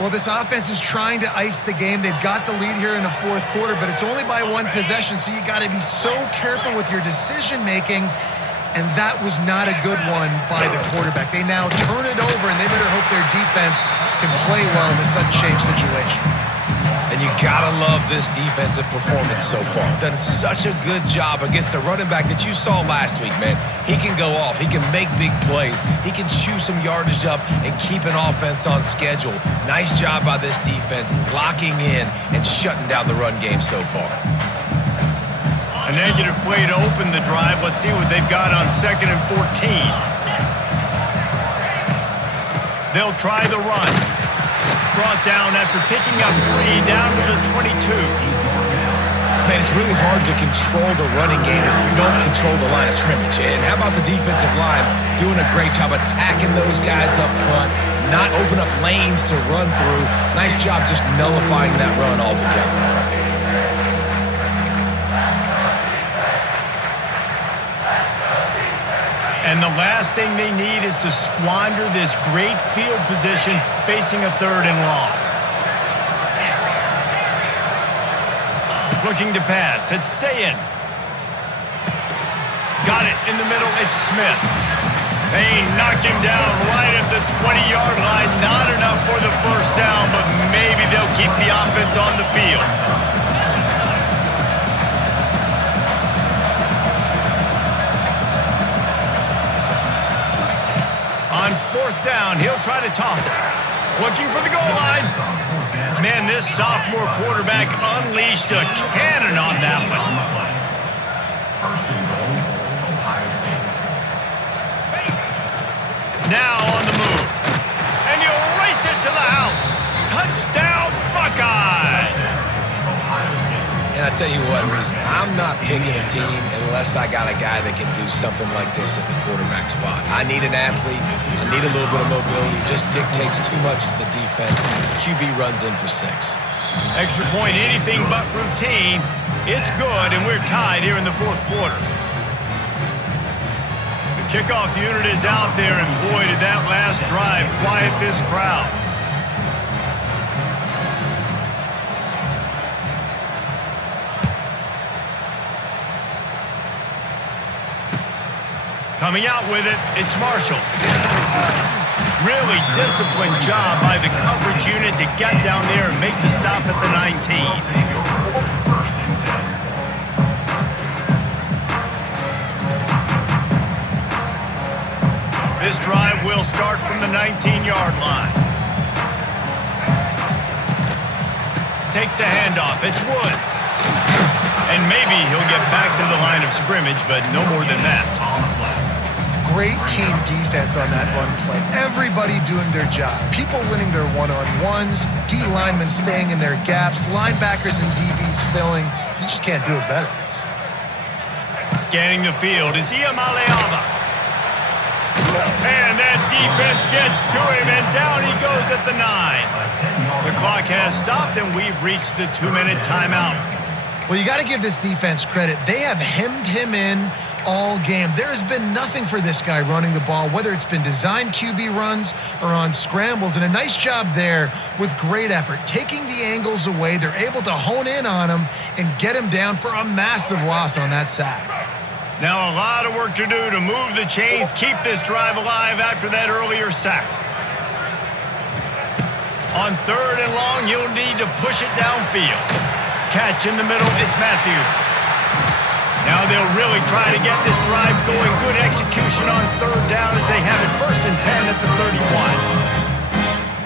Well, this offense is trying to ice the game. They've got the lead here in the fourth quarter, but it's only by one possession, so you got to be so careful with your decision-making, and that was not a good one by the quarterback. They now turn it over, and they better hope their defense can play well in this sudden change situation. And you gotta love this defensive performance so far. Done such a good job against the running back that you saw last week, man. He can go off. He can make big plays. He can chew some yardage up and keep an offense on schedule. Nice job by this defense locking in and shutting down the run game so far. A negative play to open the drive. Let's see what they've got on 2nd and 14. They'll try the run. Brought down after picking up 3 down to the 22. Man, it's really hard to control the running game if you don't control the line of scrimmage. And how about the defensive line doing a great job attacking those guys up front, not open up lanes to run through. Nice job just nullifying that run altogether. And the last thing they need is to squander this great field position facing a 3rd and long. Looking to pass. It's Sayin. Got it in the middle. It's Smith. They knock him down right at the 20-yard line. Not enough for the first down, but maybe they'll keep the offense on the field. On 4th down, he'll try to toss it. Looking for the goal line. Man, this sophomore quarterback unleashed a cannon on that one. 1st and goal, Ohio State. Now on the move. And he'll race it to the house. Touchdown, Buckeyes! And I tell you what, Reese, I'm not picking a team unless I got a guy that can do something like this at the quarterback spot. I need an athlete. I need a little bit of mobility. It just dictates too much to the defense. QB runs in for 6. Extra point, anything but routine. It's good, and we're tied here in the 4th quarter. The kickoff unit is out there, and boy, did that last drive quiet this crowd. Coming out with it, it's Marshall. Really disciplined job by the coverage unit to get down there and make the stop at the 19. This drive will start from the 19-yard line. Takes a handoff. It's Woods. And maybe he'll get back to the line of scrimmage, but no more than that. Great team defense on that run play. Everybody doing their job. People winning their one-on-ones, D linemen staying in their gaps, linebackers and DBs filling. You just can't do it better. Scanning the field is Iamaleava. And that defense gets to him, and down he goes at the 9. The clock has stopped, and we've reached the 2-minute timeout. Well, you got to give this defense credit. They have hemmed him in all game. There has been nothing for this guy running the ball, whether it's been designed QB runs or on scrambles, and a nice job there with great effort. Taking the angles away, they're able to hone in on him and get him down for a massive loss on that sack. Now a lot of work to do to move the chains, keep this drive alive after that earlier sack. On 3rd and long, you'll need to push it downfield. Catch in the middle, it's Matthews. Now they'll really try to get this drive going. Good execution on 3rd down as they have it 1st and 10 at the 31.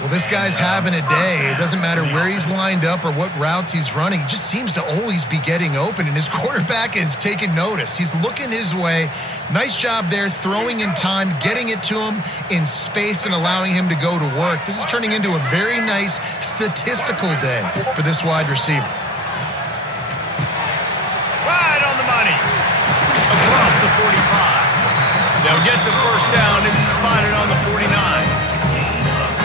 Well, this guy's having a day. It doesn't matter where he's lined up or what routes he's running. He just seems to always be getting open, and his quarterback is taking notice. He's looking his way. Nice job there, throwing in time, getting it to him in space and allowing him to go to work. This is turning into a very nice statistical day for this wide receiver. Right on the money. Across the 45. They'll get the 1st down and spot it on the 49.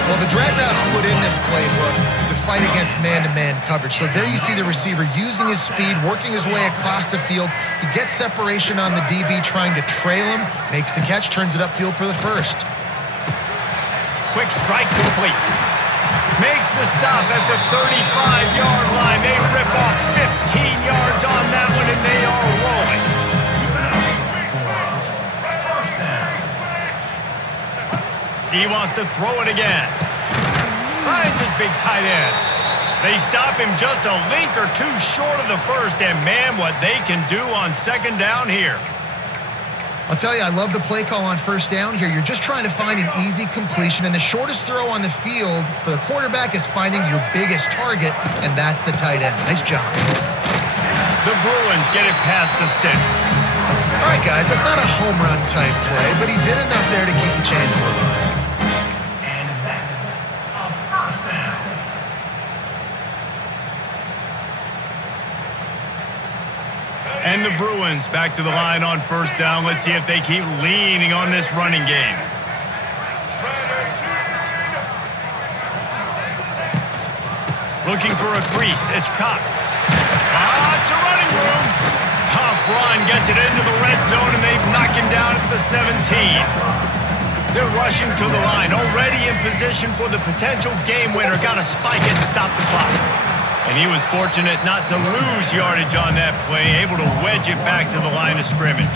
Well, the drag route's put in this playbook to fight against man-to-man coverage. So there you see the receiver using his speed, working his way across the field. He gets separation on the DB, trying to trail him, makes the catch, turns it upfield for the 1st. Quick strike complete. Makes the stop at the 35-yard line. They rip off 15 yards on that one, and they are rolling. He wants to throw it again. Finds his big tight end. They stop him just a link or two short of the 1st, and man, what they can do on 2nd down here. I'll tell you, I love the play call on 1st down here. You're just trying to find an easy completion, and the shortest throw on the field for the quarterback is finding your biggest target, and that's the tight end. Nice job. The Bruins get it past the sticks. All right, guys, that's not a home run type play, but he did enough there to keep the chains moving. And the Bruins back to the line on 1st down. Let's see if they keep leaning on this running game. Looking for a crease. It's Cox. It's a running room. Tough run gets it into the red zone, and they've knocked him down at the 17. They're rushing to the line, already in position for the potential game winner. Got to spike it and stop the clock. And he was fortunate not to lose yardage on that play, able to wedge it back to the line of scrimmage.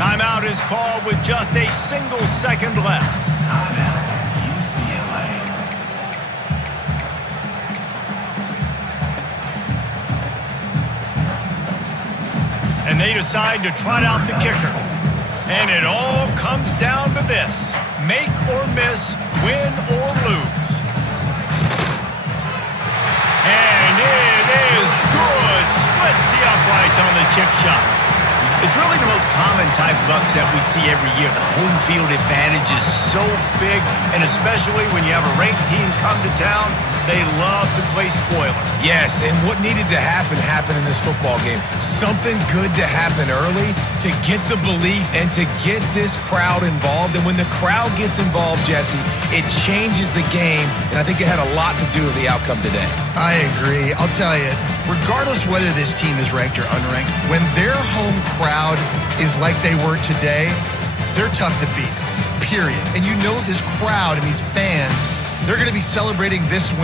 Timeout is called with just a single second left. Timeout, UCLA. And they decide to trot out the kicker. And it all comes down to this: make or miss, win or lose. And it is good. Splits the uprights on the chip shot. It's really the most common type of upset we see every year. The home field advantage is so big, and especially when you have a ranked team come to town, they love to play spoiler. Yes, and what needed to happen happened in this football game. Something good to happen early to get the belief and to get this crowd involved. And when the crowd gets involved, Jesse, it changes the game, and I think it had a lot to do with the outcome today. I agree. I'll tell you, regardless whether this team is ranked or unranked, when their home crowd is like they were today, they're tough to beat, period. And you know this crowd and these fans, they're going to be celebrating this win.